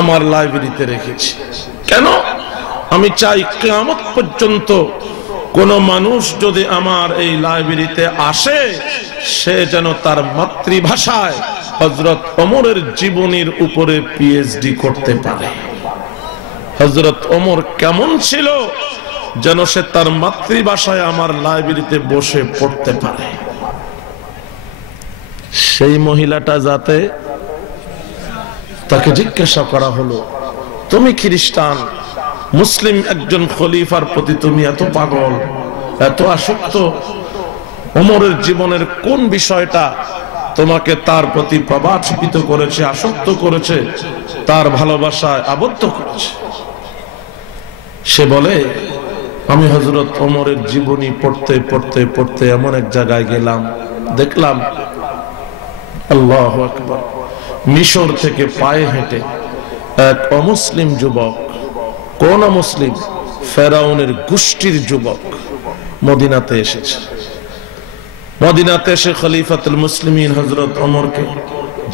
আমার লাইব্রেরিতে রেখেছি। কেন? আমি চাই কিয়ামত পর্যন্ত কোন মানুষ যদি আমার এই লাইব্রেরিতে আসে, সে যেন তার মাতৃভাষায় হযরত ওমরের জীবনীর উপরে পিএইচডি করতে পারে। হযরত ওমর কেমন ছিল যেন সে তার মাতৃভাষায় আমার লাইব্রেরিতে বসে পড়তে পারে। সেই মহিলাটা যাতে তাকে জিজ্ঞাসা করা হলো, তুমি খ্রিস্টান, মুসলিম একজন খলিফার প্রতি তুমি এত পাগল, এত আসক্ত, ওমরের জীবনের কোন বিষয়টা তোমাকে তার প্রতি প্রভাবিত করেছে, আসক্ত করেছে, তার ভালোবাসায় আবদ্ধ করেছে? সে বলে, আমি হযরত ওমরের জীবনী পড়তে পড়তে পড়তে এমন এক জায়গায় গেলাম, দেখলাম আল্লাহু আকবার, মিশর থেকে পায়ে হেঁটে এক অমুসলিম যুবক, কোন মুসলিম? ফেরাউনের গোষ্ঠীর যুবক মদিনাতে এসেছে। মদিনাতে এসে খলিফাতুল মুসলিমিন হযরত ওমরকে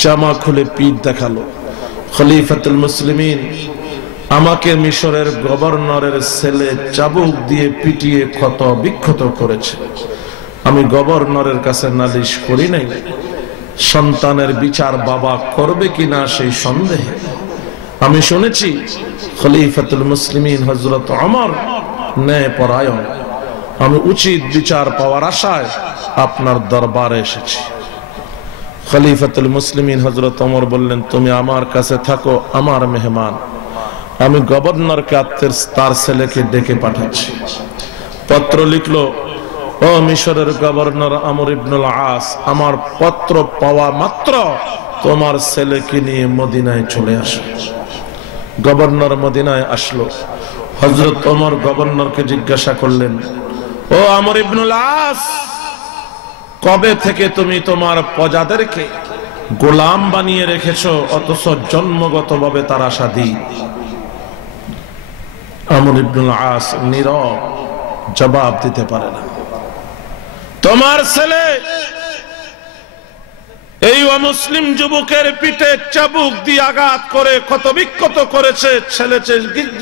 জামা খুলে পিঠ দেখালো। খলিফাতুল মুসলিমিন, আমাকে মিশরের গভর্নরের ছেলে চাবুক দিয়ে পিটিয়ে ক্ষত বিক্ষত করেছে। আমি গভর্নরের কাছে নালিশ করি নাই, সন্তানের বিচার বাবা করবে কিনা সেই সন্দেহে। আমি শুনেছি খলিফাতুল মুসলিমিন হযরত ওমর ন্যায়পরায়ণ, আমি উচিত বিচার পাওয়ার আশায় আপনার দরবারে এসেছি। খলিফাতুল মুসলিমিন হযরত ওমর বললেন, তুমি আমার কাছে থাকো, আমার মেহমান। আমি গভর্নরকে তার ছেলেকে ডেকে পাঠাচ্ছি। পত্র লিখলো, ও মিশরের গভর্নর আমর ইবনুল আস, আমার পত্র পাওয়া মাত্র তোমার ছেলেকে নিয়ে মদিনায় চলে আসো। গভর্নর মদিনায় আসলো। হযরত ওমর গভর্নরকে জিজ্ঞাসা করলেন, ও আমর ইবনুল আস, কবে থেকে তুমি তোমার প্রজাদেরকে গোলাম বানিয়ে রেখেছো, অথচ জন্মগতভাবে তারা স্বাধী? আমর ইবনুল আস নীরব, জবাব দিতে পারে না। তোমার ছেলে এই অমুসলিম যুবকের পিঠে চাবুক দিয়ে আঘাত করে ক্ষতবিক্ষত করেছে, ছেলে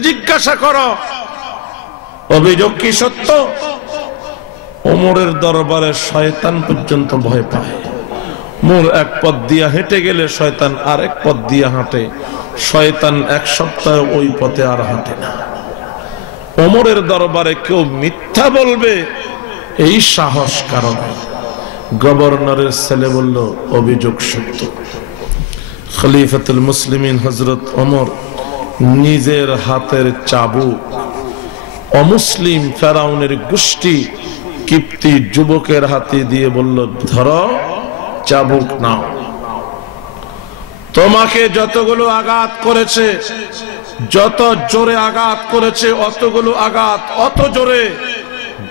জিজ্ঞাসা করো, অভিযোগ কি সত্য? ওমরের দরবারে শয়তান পর্যন্ত ভয় পায়। মোর এক পথ দিয়া হেঁটে গেলে শয়তান আরেক পথ দিয়া হাঁটে, শয়তান এক সপ্তাহ ওই পথে আর হাঁটে না। ওমরের দরবারে কেউ মিথ্যা বলবে এই সাহস কারণে। গভর্নরের ছেলে বলল, অভিযোগ সত্য। খলিফাতুল মুসলিমিন হযরত ওমর নিজের হাতের চাবুক অমুসলিম ফেরাউনের গোষ্ঠী কিপ্তি যুবকের হাতে দিয়ে বলল, ধরো, চাবুক নাও। তোমাকে যতগুলো আঘাত করেছে, যত জোরে আঘাত করেছে, অতগুলো আঘাত অত জোরে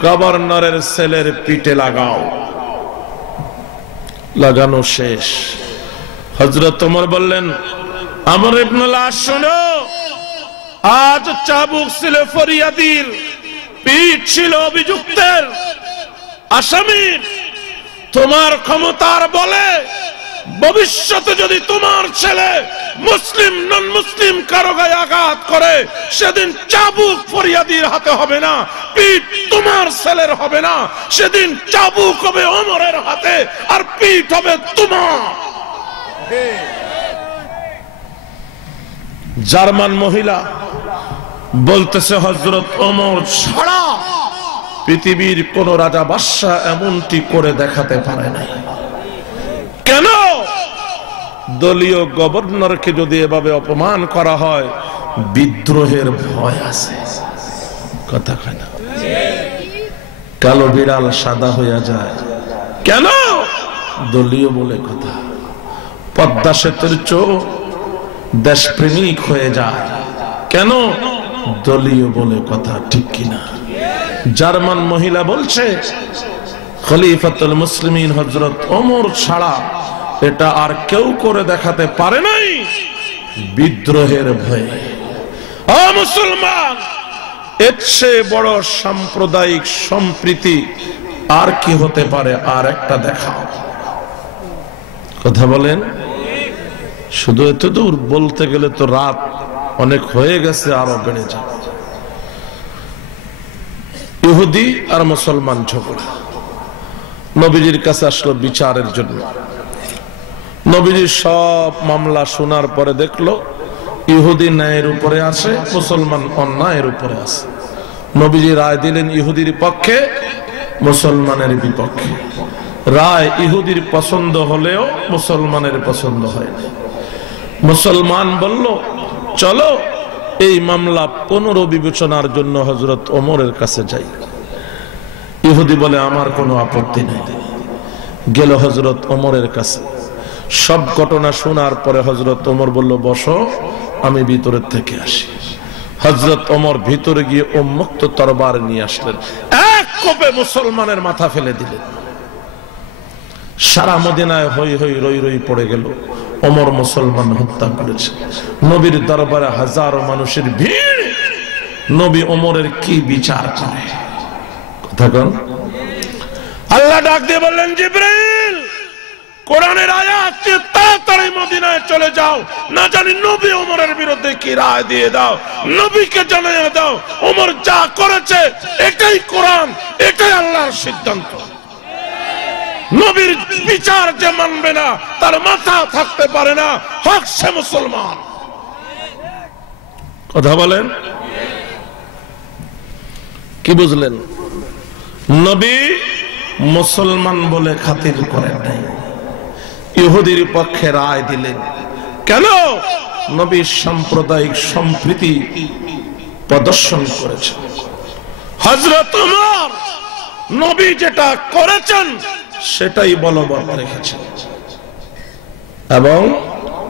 গভর্নরের ছেলের পিঠে লাগাও। লাগানো শেষ। হযরত ওমর বললেন, আমর ইবনুল আস, শোনো, আজ চাবুক ছিল ফরিয়াদির, পিঠ ছিল অভিযুক্তের, আসামির। তোমার ক্ষমতার বলে ভবিষ্যতে যদি তোমার ছেলে মুসলিম নন মুসলিম কারো গায়ে আঘাত করে, সেদিন চাবুক ফরিয়াদির হাতে হবে না, পিঠ তোমার ছেলের হবে না, সেদিন চাবুক হবে ওমরের হাতে আর পিঠ হবে তোমার। জার্মান মহিলা বলতেছে, হযরত ওমর ছাড়া পৃথিবীর কোন রাজা বাদশা এমনটি করে দেখাতে পারে না। কেন? দলীয় গভর্নরকে যদি এভাবে অপমান করা হয়, বিদ্রোহের ভয় আছে। কথা কয় না? কালো বিড়াল সাদা হইয়া যায় কেন? দলীয় বলে কথা। পদ্মা সেতুর চোর দেশপ্রেমিক হয়ে যায় কেন? দলীয় বলে কথা। ঠিক কিনা? জার্মান মহিলা বলছে, খলিফাতুল মুসলিমিন হযরত ওমর ছাড়া এটা আর কেউ করে দেখাতে পারে নাই, বিদ্রোহের ভয়ে। ও মুসলমান, এর চেয়ে বড় সাম্প্রদায়িক সম্প্রীতি আর কি হতে পারে? আর একটা দেখাও। কথা বলেন? শুধু এত দূর বলতে গেলে তো রাত অনেক হয়ে গেছে, আরো বেড়ে যাবে। ইহুদি আর মুসলমান ঝগড়া। নবীজির কাছে আসলো বিচারের জন্য। নবীজির সব মামলা শোনার পরে দেখলো ইহুদি ন্যায়ের উপরে আছে, মুসলমান অন্যায়ের উপরে আছে। নবীজি রায় দিলেন ইহুদির পক্ষে, মুসলমানের বিপক্ষে। রায় ইহুদির পছন্দ হলেও মুসলমানের পছন্দ হয় না। মুসলমান বলল চলো এই মামলা পুনর্বিবেচনার জন্য হযরত ওমরের কাছে যাই। ইহুদি বলে আমার কোনো আপত্তি নেই। গেল হযরত ওমরের কাছে। সব ঘটনা শোনার পরে হযরত ওমর বলল বসো, আমি ভিতরের থেকে আসি। হযরত ওমর ভিতরে গিয়ে উন্মুক্ত তরবার নিয়ে আসলেন, এক কোপে মুসলমানের মাথা ফেলে দিলেন। সারা মদিনায় হই হই রই রই পড়ে গেল, ওমর মুসলমান হত্যা করেছে। নবীর দরবারে হাজারো মানুষের ভিড়। নবী ওমরের কি বিচার করে? কথা কন। আল্লাহ ডাক দিয়ে বললেন জিবরাইল, কোরআনের আয়াত তাড়াতাড়ি মদিনায় চলে যাও, না জানি নবী ওমরের বিরুদ্ধে কি রায় দিয়ে দাও। নবীকে জানিয়ে দাও ওমর যা করেছে এটাই কোরআন, এটাই আল্লাহর সিদ্ধান্ত। নবীর বিচার যে মানবে না তার মাথা থাকতে পারে না, হক সে মুসলমান। কথা বলেন, কি বুঝলেন? নবী মুসলমান বলে খাতির করেন নাই, ইহুদির পক্ষে রায় দিলেন। কেন? নবী সাম্প্রদায়িক সম্প্রীতি প্রদর্শন করেছেন। হযরত ওমর নবী যেটা করেছেন সেটাই বলবৎ রেখেছেন এবং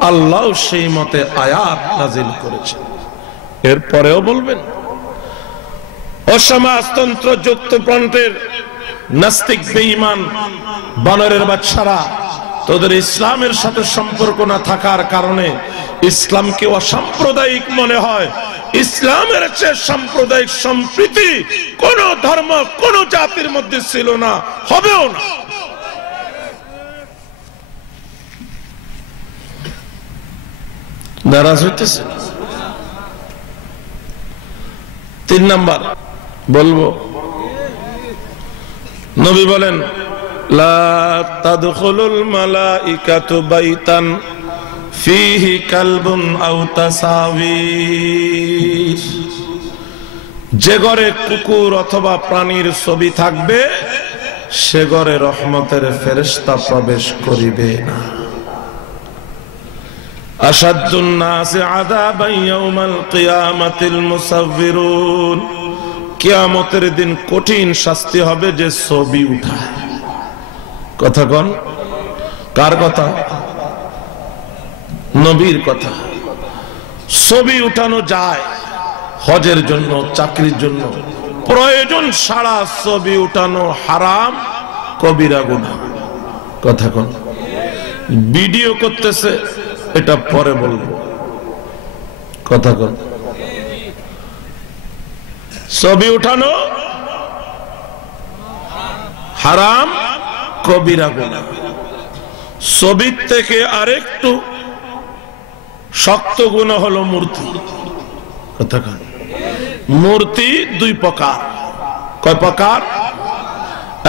আল্লাহ সেই মতে আয়াত নাজিল করেছেন। এরপরেও বলবেন অসমাজতন্ত্র যুক্তপ্রান্তের নাস্তিক বেঈমান বানরের বাচ্চারা তোদের ইসলামের সাথে সম্পর্ক না থাকার কারণে ইসলামকে অসাম্প্রদায়িক মনে হয়। ইসলামের চেয়ে সাম্প্রদায়িক সম্প্রীতি কোন ধর্ম কোন জাতির মধ্যে ছিল না, হবেও না। নারাজ হইতেছে। 3 নাম্বার বলবো, নবী বলেন লা তাদখুলুল মালাইকাতু বাইতান ফীহি কালবুন আও তাসাওয়ির। যে ঘরে কুকুর অথবা প্রাণীর ছবি থাকবে সে ঘরে রহমতের ফেরেশতা প্রবেশ করিবে না। আশাদ্দুন নাসি আযাবান ইয়াউমাল কিয়ামাতিল মুসাউবিরুন। কিয়ামতের দিন কঠিন শাস্তি হবে যে ছবি উঠায়। কথা কোন? কার কথা? নবীর কথা। ছবি উঠানো যায় হজের জন্য, চাকরির জন্য, প্রয়োজন ছাড়া ছবি উঠানো হারাম, কবিরা গুনাহ। কথা কোন? ভিডিও করতেছে এটা পরে বলবো। কথা কোন? ছবি উঠানো হারাম, কবিরা গুনাহ। ছবির থেকে আরেকটু শক্ত গুনাহ হলো মূর্তি। কথা কোন? মূর্তি 2 প্রকার। কয় প্রকার?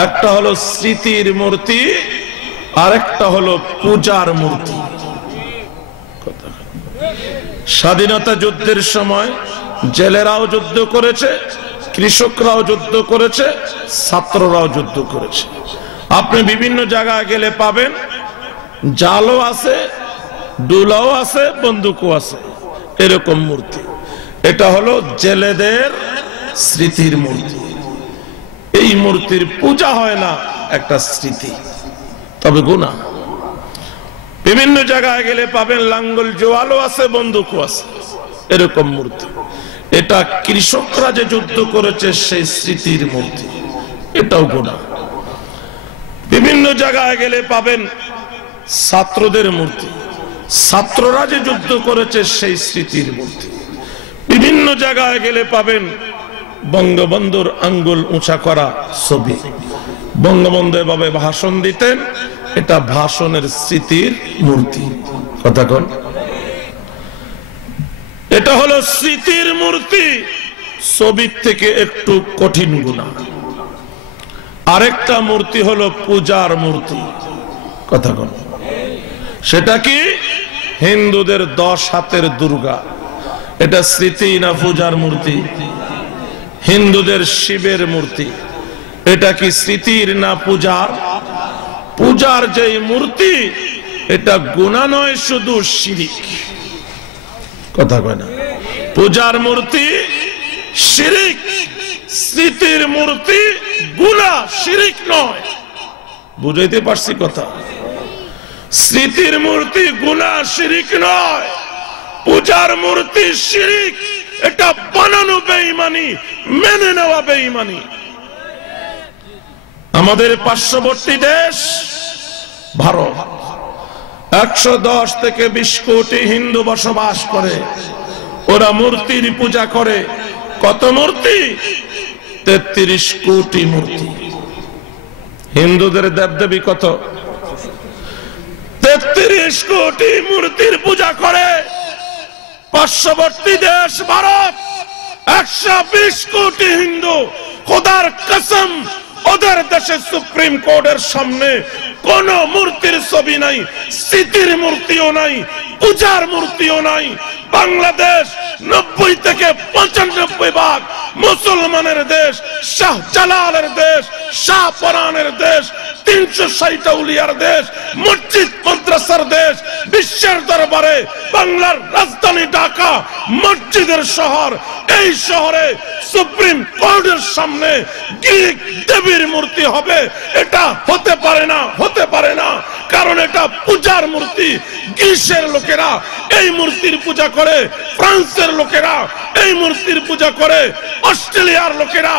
একটা হলো স্মৃতির মূর্তি, আরেকটা হলো পূজার মূর্তি। স্বাধীনতা যুদ্ধের সময় জেলেরাও যুদ্ধ করেছে, কৃষকরাও যুদ্ধ করেছে, ছাত্ররাও যুদ্ধ করেছে। আপনি বিভিন্ন জায়গায় গেলে পাবেন জালও আছে, ডুলাও আছে, বন্দুকও আছে, এরকম মূর্তি। এটা হলো জেলেদের স্মৃতির মূর্তি। এই মূর্তির পূজা হয় না, একটা স্মৃতি, তবে গুনাহ। বিভিন্ন জায়গায় গেলে পাবেন লাঙ্গল জোয়ালও আছে, বন্দুকও আছে, এরকম মূর্তি। এটা কৃষকরা যে যুদ্ধ করেছে সেই স্মৃতির মূর্তি, এটাও গুনাহ। বিভিন্ন জায়গায় গেলে পাবেন ছাত্রদের মূর্তি, ছাত্ররা যে যুদ্ধ করেছে সেই স্মৃতির মূর্তি। বিভিন্ন জায়গায় গেলে পাবেন বঙ্গবন্ধুর আঙ্গুল উঁচা করা ছবি। বঙ্গবন্ধু এভাবে ভাষণ দিতেন, এটা ভাষণের স্মৃতির মূর্তি। কথা কোন? এটা হলো স্মৃতির মূর্তি, ছবির থেকে একটু কঠিন গুনাহ। আরেকটা মূর্তি হলো পূজার মূর্তি। কথা কোন? সেটা কি? হিন্দুদের 10 হাতের দুর্গা। এটা স্মৃতি না পূজার মূর্তি? হিন্দুদের শিবের মূর্তি, এটা কি স্মৃতির না পূজার? পূজার যে মূর্তি এটা গুনাহ নয়, শুধু শিরক। কথা কয় না। পূজার মূর্তি শিরিক, স্মৃতির মূর্তি গুনাহ, শিরিক নয়। বুঝাইতে পারছি কথা? স্মৃতির মূর্তি গুনাহ, শিরিক নয়। পূজার মূর্তি শিরিক, এটা বানানো বেঈমানি, মেনে নেওয়া বেঈমানি। আমাদের পার্শ্ববর্তী দেশ ভারত, 110 থেকে 20 কোটি হিন্দু বসবাস করে। ওরা মূর্তির পূজা করে। কত মূর্তি? 33 কোটি মূর্তি। হিন্দুদের দেবদেবী কত? 33 কোটি মূর্তির পূজা করে। পার্শ্ববর্তী দেশ ভারত, 120 কোটি হিন্দু। খোদার কসম, ওদের দেশে সুপ্রিম কোর্টের সামনে কোন মূর্তির ছবি নাই, স্মৃতির মূর্তিও নাই, পূজার মূর্তিও নাই। বাংলাদেশ 90 থেকে 95 ভাগ মুসলমানের দেশ, শাহজালালের দেশ, শাহপরানের দেশ, 360 আউলিয়ার দেশ, মসজিদ মাদ্রাসার দেশ। বিশ্বের দরবারে বাংলার রাজধানী ঢাকা মসজিদের শহর। এই শহরে সুপ্রিম কোর্টের সামনে গ্রিক দেবীর মূর্তি হবে? এটা হতে পারে না, হতে পারে না। কারণ এটা পূজার মূর্তি। গ্রিসের লোকেরা এই মূর্তির পূজা করে, ফ্রান্সের লোকেরা এই মূর্তির পূজা করে, অস্ট্রেলিয়ার লোকেরা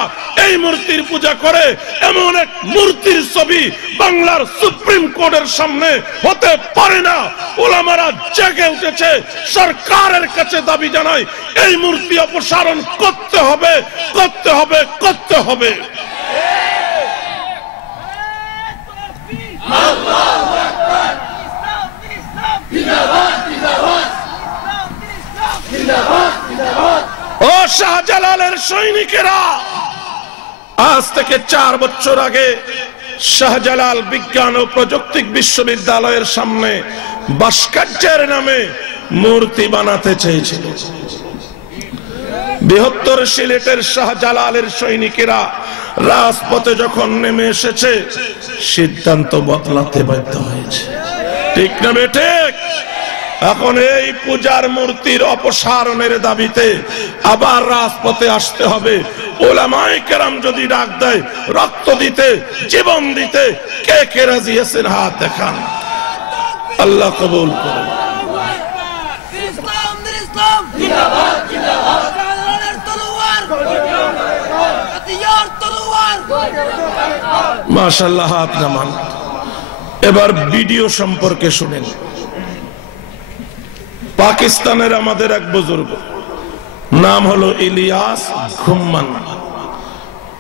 এই মূর্তির পূজা করে। এমন এক মূর্তির ছবি বাংলার সুপ্রিম কোর্টের সামনে হতে পারে না। ওলামারা জেগে উঠেছে, সরকারের কাছে দাবি জানায় এই মূর্তি অপসারণ করতে হবে, করতে হবে, করতে হবে। ও শাহজালালের সৈনিকেরা, আজ থেকে 4 বছর আগে শাহজালাল বিজ্ঞান ও প্রযুক্তি বিশ্ববিদ্যালয়ের সামনে ভাস্কর্যের নামে মূর্তি বানাতে চেয়েছিল। বৃহত্তর সিলেটের শাহজালালের সৈনিকেরা রাজপথে যখন নেমে এসেছে, সিদ্ধান্ত বদলাতে বাধ্য হয়েছে। ঠিক না বেঠিক? এখন এই পূজার মূর্তির অপসারণের দাবিতে আবার রাজপথে আসতে হবে। ওলামায়ে কেরাম যদি ডাক দেয় রক্ত দিতে, জীবন দিতে, কে কে রাজি আছেন হাত দেখান। আল্লাহ কবুল করেন। মাশাআল্লাহ, হাত নামান। এবার ভিডিও সম্পর্কে শুনেন। পাকিস্তানের আমাদের এক বুজুর্গ, নাম হলো ইলিয়াস ঘুম্মান।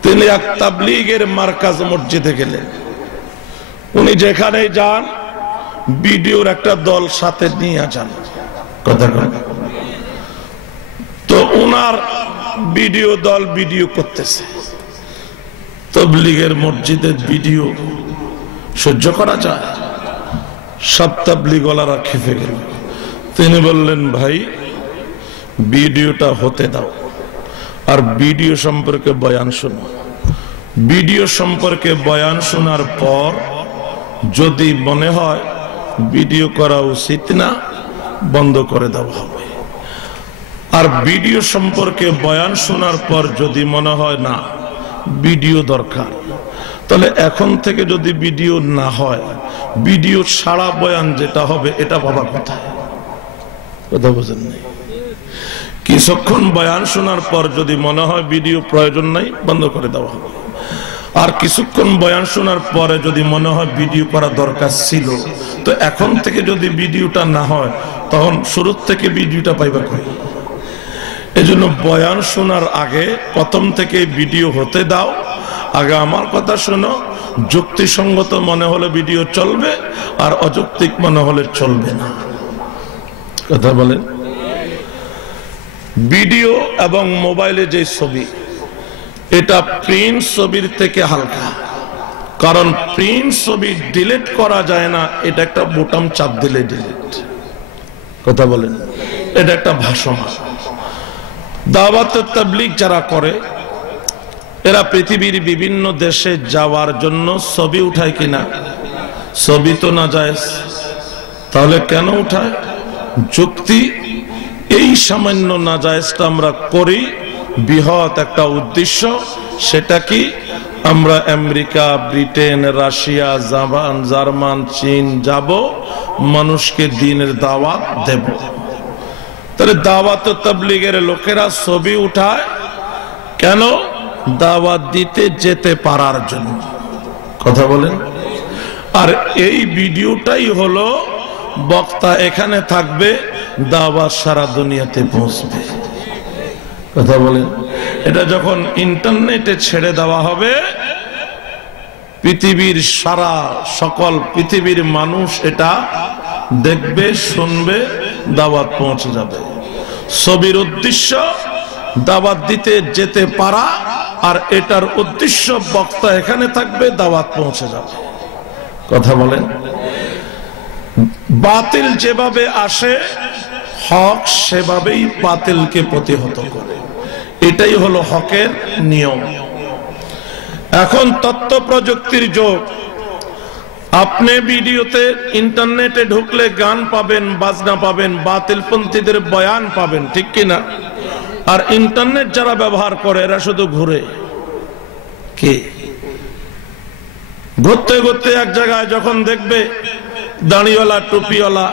তিনি এক তাবলীগের মার্কাজ মসজিদে গেলেন। উনি যেখানে যান ভিডিওর একটা দল সাথে নিয়ে যান। কথা তো উনার ভিডিও দল ভিডিও করতেছে। তাবলীগের মসজিদের ভিডিও সহ্য করা যায়? সব তাবলীগওয়ালারা খেপে গেল। তিনি বললেন, ভাই ভিডিওটা হতে দাও, আর ভিডিও সম্পর্কে বয়ান শোনো। ভিডিও সম্পর্কে বয়ান শোনার পর যদি মনে হয় ভিডিও করা উচিত না, বন্ধ করে দেওয়া হবে। আর ভিডিও সম্পর্কে বয়ান শোনার পর যদি মনে হয় না ভিডিও দরকার, তাহলে এখন থেকে যদি ভিডিও না হয়, ভিডিও ছাড়া বয়ান যেটা হবে এটা ভাবার কথা। কথা বোঝেন নাই? কিছুক্ষণ বয়ান শোনার পর যদি মনে হয় ভিডিও প্রয়োজন নাই, বন্ধ করে দেওয়া হবে। আর কিছুক্ষণ বয়ান শোনার পরে যদি মনে হয় ভিডিও করা দরকার ছিল, তো এখন থেকে যদি ভিডিওটা না হয়, তখন শুরু থেকে ভিডিওটা পাইবা কই? এজন্য বয়ান শোনার আগে প্রথম থেকে ভিডিও হতে দাও। আগে আমার কথা শোনো, যুক্তিসঙ্গত মনে হলে ভিডিও চলবে, আর অযৌক্তিক মনে হলে চলবে না। কথা বলেন। ভিডিও এবং মোবাইলে যে ছবি, এটা প্রিন্ট ছবির থেকে হালকা। কারণ প্রিন্ট ছবি ডিলিট করা যায় না, এটা একটা বোতাম চাপ দিলে ডিলিট। কথা বলেন। এটা একটা ভাষণা। দাওয়াত তাবলীগ যারা করে, এরা পৃথিবীর বিভিন্ন দেশে যাওয়ার জন্য ছবি উঠায় কিনা? ছবি তো না যায়, তাহলে কেন উঠায়? যুক্তি এই সামান্য নাজায়েজটা আমরা করি বৃহৎ একটা উদ্দেশ্য, সেটা কি? আমরা আমেরিকা, ব্রিটেন, রাশিয়া, জার্মান, চীন যাব, মানুষকে দ্বীনের দাওয়াত দেব। তাহলে দাওয়াত ও তাবলীগের লোকেরা ছবি উঠায় কেন? দাওয়াত দিতে যেতে পারার জন্য। কথা বলেন। আর এই ভিডিওটাই হলো বক্তা এখানে থাকবে, দাওয়াত সারা দুনিয়াতে পৌঁছবে। কথা বলেন। এটা যখন ইন্টারনেটে ছেড়ে দেওয়া হবে, পৃথিবীর সারা সকল পৃথিবীর মানুষ এটা দেখবে, শুনবে, দাওয়াত পৌঁছে যাবে। ছবির উদ্দেশ্য দাওয়াত দিতে যেতে পারা, আর এটার উদ্দেশ্য বক্তা এখানে থাকবে, দাওয়াত পৌঁছে যাবে। কথা বলেন। বাতিল যেভাবে আসে, হক সেভাবেই বাতিলকে প্রতিহত করে। এটাই হলো হকের নিয়ম। এখন তথ্য প্রযুক্তির যুগ। আপনি ভিডিওতে ইন্টারনেটে ঢুকলে গান পাবেন, বাজনা পাবেন, বাতিলপন্থীদের বয়ান পাবেন, ঠিক কিনা? আর ইন্টারনেট যারা ব্যবহার করে এরা শুধু ঘুরে। কি ঘুরতে ঘুরতে এক জায়গায় যখন দেখবে দাড়িওয়ালা, টুপিওয়ালা,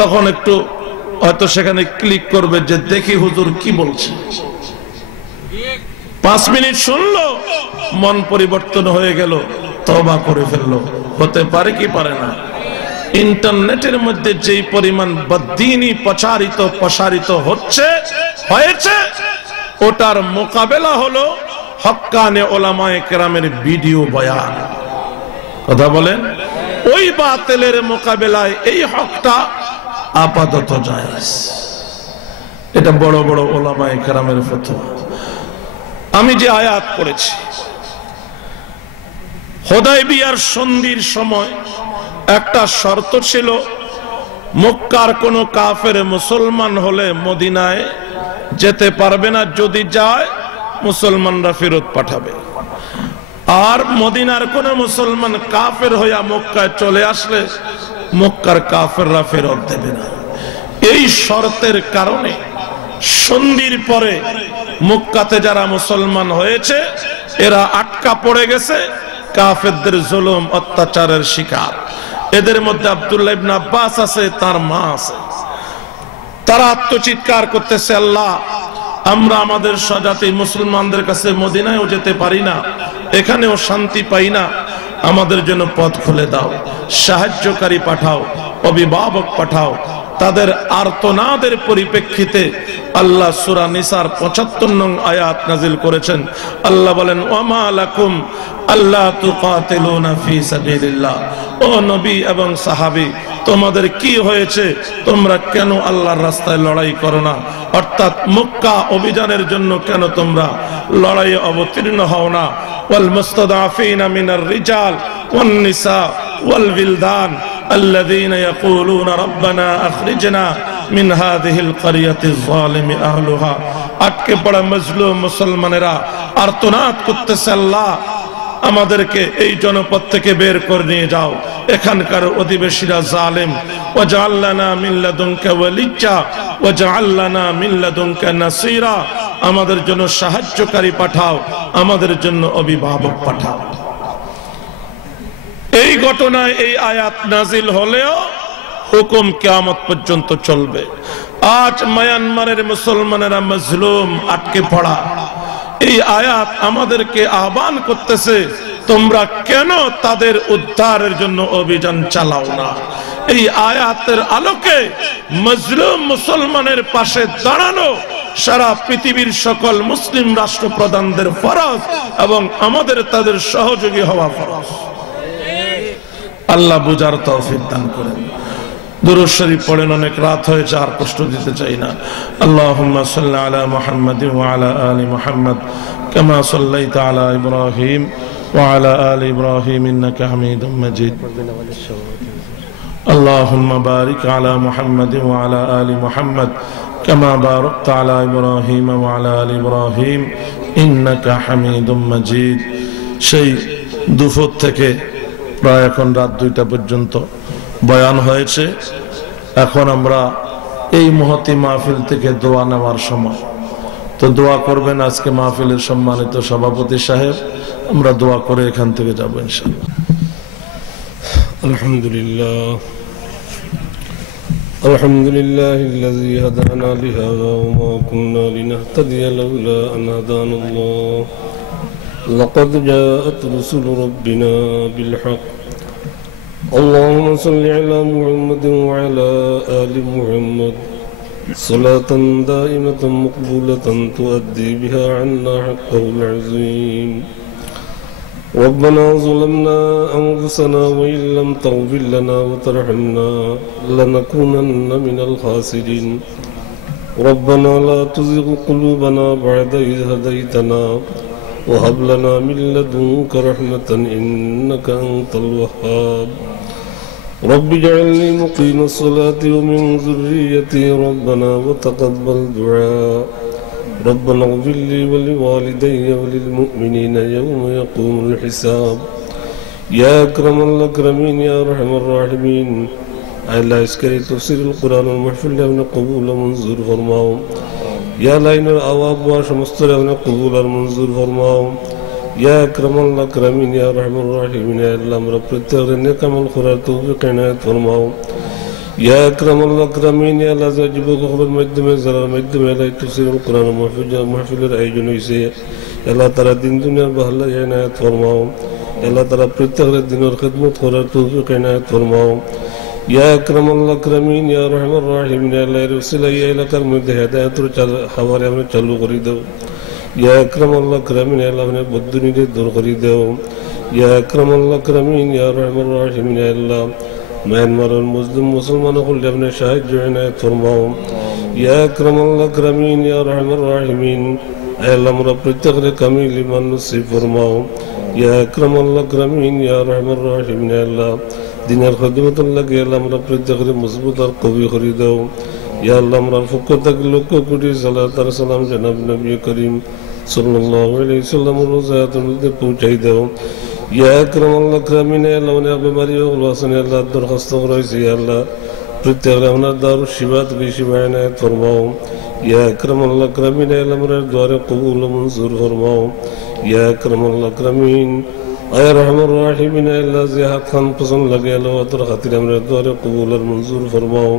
তখন একটু হয়তো সেখানে ক্লিক করবে যে দেখি হুজুর কি বলছে। 5 মিনিট শুনলো, মন পরিবর্তন হয়ে গেল, তওবা করে ফেললো। হতে পারে কি পারে না? ইন্টারনেটের মধ্যে যেই পরিমাণ বদ্দীনী প্রসারিত হয়েছে, ওটার মোকাবেলা হলো হক্কানে ওলামায়ে কেরামের ভিডিও বয়ান। কথা বলেন। ওই বাতিলের মোকাবেলায় এই হকটা আপাতত জায়েজ। এটা বড় বড় ওলামায়ে কেরামের ফতোয়া। আমি যে আয়াত পড়েছি, হুদায়বিয়ার সন্ধির সময় একটা শর্ত ছিল, মক্কার কোন কাফের মুসলমান হলে মদিনায় যেতে পারবে না, যদি যায় মুসলমানরা ফেরত পাঠাবে। আর মদিনার কোন মুসলমান কাফের হইয়া মক্কায় চলে আসলে মক্কার কাফেররা ফেরত দেবে না। এই শর্তের কারণে সন্ধির পরে মক্কাতে যারা মুসলমান হয়েছে এরা আটকা পড়ে গেছে, কাফেরদের জুলুম অত্যাচারের শিকার। এদের মধ্যে আব্দুল্লাহ ইবনে আব্বাস আছে, তার মা আছে। তারা আত্মচিৎকার করতেছে, আল্লাহ, আমরা আমাদের স্বজাতি মুসলমানদের কাছে মদিনায়ও যেতে পারি না, এখানেও শান্তি পাই না, আমাদের জন্য পথ খুলে দাও, সাহায্যকারী পাঠাও, অভিভাবক পাঠাও। তাদের আর্তনাদের পরিপ্রেক্ষিতে আল্লাহ সূরা নিসার ৭৫ নং আয়াত নাজিল করেছেন। আল্লাহ বলেন, ওয়ামা লাকুম আল্লা তুকাতিলুনা ফি সাবিলিল্লাহ। ও নবী এবং সাহাবী, তোমাদের কি হয়েছে? তোমরা কেন আল্লাহর রাস্তায় লড়াই করো না? অর্থাৎ মক্কা অভিযানের জন্য কেন তোমরা লড়াইয়ে অবতীর্ণ হও না? ওয়াল মুস্তাদাফিনা মিনার রিজাল ওয়ান নিসা ওয়াল বিলদান الذين يقولون ربنا اخرجنا من هذه القرية الظالم اهلها। আটকে পড়া মজলুম মুসলমানেরা আর্তনাদ করতেছে, আল্লাহ, আমাদেরকে এই জনপদ থেকে বের করে নিয়ে যাও, এখানকার অধিবাসীরা জালেম। ওয়াজআল লানা মিন লাদুনকা ওয়ালিয়্যা ওয়াজআল লানা মিন লাদুনকা নাসীরা। আমাদের জন্য সাহায্যকারী পাঠাও, আমাদের জন্য অভিভাবক পাঠাও। এই ঘটনায় এই আয়াত নাজিল হলেও হুকুম কিয়ামত পর্যন্ত চলবে। আজ মায়ানমারের মুসলমানেরা মজলুম, আটকে পড়া। এই আয়াত আমাদেরকে আহ্বান করতেছে, তোমরা কেন তাদের উদ্ধারের জন্য অভিযান চালাও না? এই আয়াতের আলোকে মজলুম মুসলমানের পাশে দাঁড়ানো সারা পৃথিবীর সকল মুসলিম রাষ্ট্রপ্রধানদের ফরজ, এবং আমাদের তাদের সহযোগী হওয়া ফরজ। আল্লাহ বুঝার তৌফিক দান করেন। দুরূদ শরীফ পড়েন, অনেক রাত হয়েছে, আর কষ্ট দিতে চাই না। আল্লাহুম্মা সাল্লি আলা মুহাম্মাদিন ওয়া আলা আলি মুহাম্মাদ কামা সাল্লাইতা আলা ইব্রাহিম ওয়া আলা আলি ইব্রাহিম ইন্নাকা হামিদুম মাজিদ। আল্লাহুম্মা বারিক আলা মুহাম্মাদিন ওয়া আলা আলি মুহাম্মাদ কামা বারাকতা আলা ইব্রাহিম ওয়া আলা আলি ইব্রাহিম ইন্নাকা হামিদুম মাজিদ। সেই দুপুর থেকে প্রায় এখন রাত 2টা পর্যন্ত বয়ান হয়েছে। এখন আমরা এই মহতি মাহফিল থেকে দোয়া নেওয়ার সময়। তো দোয়া করবেন আজকে মাহফিলের সম্মানিত সভাপতি সাহেব। আমরা দোয়া করে এখান থেকে যাবো ইনশাআল্লাহ। আলহামদুলিল্লাহ আলহামদুলিল্লাহ الذي هدانا لهذا وما كنا لنهتدي لولا أن هدانا الله لقد جاءت رسل ربنا بالحق اللهم صل على محمد وعلى آل محمد صلاة دائمة مقبولة تؤدي بها عنا حقه العظيم ربنا ظلمنا أنفسنا وإن لم تغفر لنا وترحمنا لنكونن من الخاسرين ربنا لا تزغ قلوبنا بعد إذ هديتنا وهب لنا من لدنك رحمة إنك أنت الوهاب رب اجعلني مقيم الصلاة ومن ذريتي ربنا وتقبل دعاء ربنا اغفر لي ولوالدي وللمؤمنين يوم يقوم الحساب يا أكرم الأكرمين يا أرحم الراحمين ألا إسكري تفسير القرآن المحفل لهم قبول منظور فرماهم يا لين الأواب وشمستر لهم قبول المنظور فرماهم يا أكرم الأكرمين يا أرحم الراحمين يا الله رب التغرين كمال القرآن توفيق عناية فرماهم يا أكرم الأكرمين يا الله زاجبك خبر مجد من زرار مجد من لا تفسير القرآن محفل رأي جنويسي يا الله ترى دين دنيا بحلة عناية فرماهم يا الله ترى برتغر الدين والخدمة خبر توفيق عناية فرماهم يا أكرم الأكرمين يا أرحم الراحمين يا الله رسول يا إلى كرم هداية حوالي من چلو خريدو يا أكرم الأكرمين يا الله من بدني دور خريدو يا أكرم الأكرمين يا أرحم الراحمين يا الله म्यांमार और मुस्लिम मुसलमानों को अपने शाहिद जो इनायत फरमाओ या अकरमुल अकरमीन या रहमर राहिमीन ऐ अल्लाह प्रत्येक कमील ईमान नसीब फरमाओ या अकरमुल अकरमीन या रहमर राहिमीन ऐ अल्लाह दिनर खिदमत लगे अल्लाह प्रत्येक मजबूत और कवी खरीदो या अल्लाह फुक तक लोग को कुटी सलात और सलाम जनाब नबी करीम सल्लल्लाहु अलैहि वसल्लम रोज़ात उन्हें पहुंचाई दो या अकरम अल्लाह अल्लाह ने बीमारी वासन अल्लाह दरखास्त कराई अल्लाह प्रत्येक अपना दारू शिबात की शिबा इनायत फरमाओ या अकरम अल्लाह अल्लाह मेरे द्वारे कबूल मंजूर फरमाओ या अकरम अल्लाह आय रहमान राहिमीन अल्लाह ज़ियाद खान पसंद लगे अल्लाह तर खातिर मेरे द्वारे कबूल मंजूर फरमाओ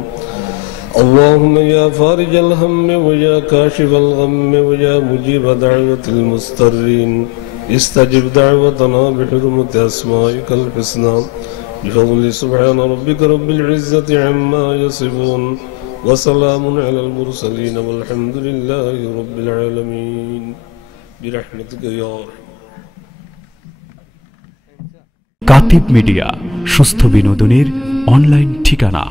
اللهم يا فارج الهم ويا كاشف الغم ويا مجيب دعوة المضطرين استجب دعوتنا بحرمة أسمائك الحسنى بفضل سبحان ربك رب العزة عما يصفون وسلام على المرسلين والحمد لله رب العالمين برحمتك يا رحمن কাতিব মিডিয়া সুস্থ বিনোদনের অনলাইন ঠিকানা।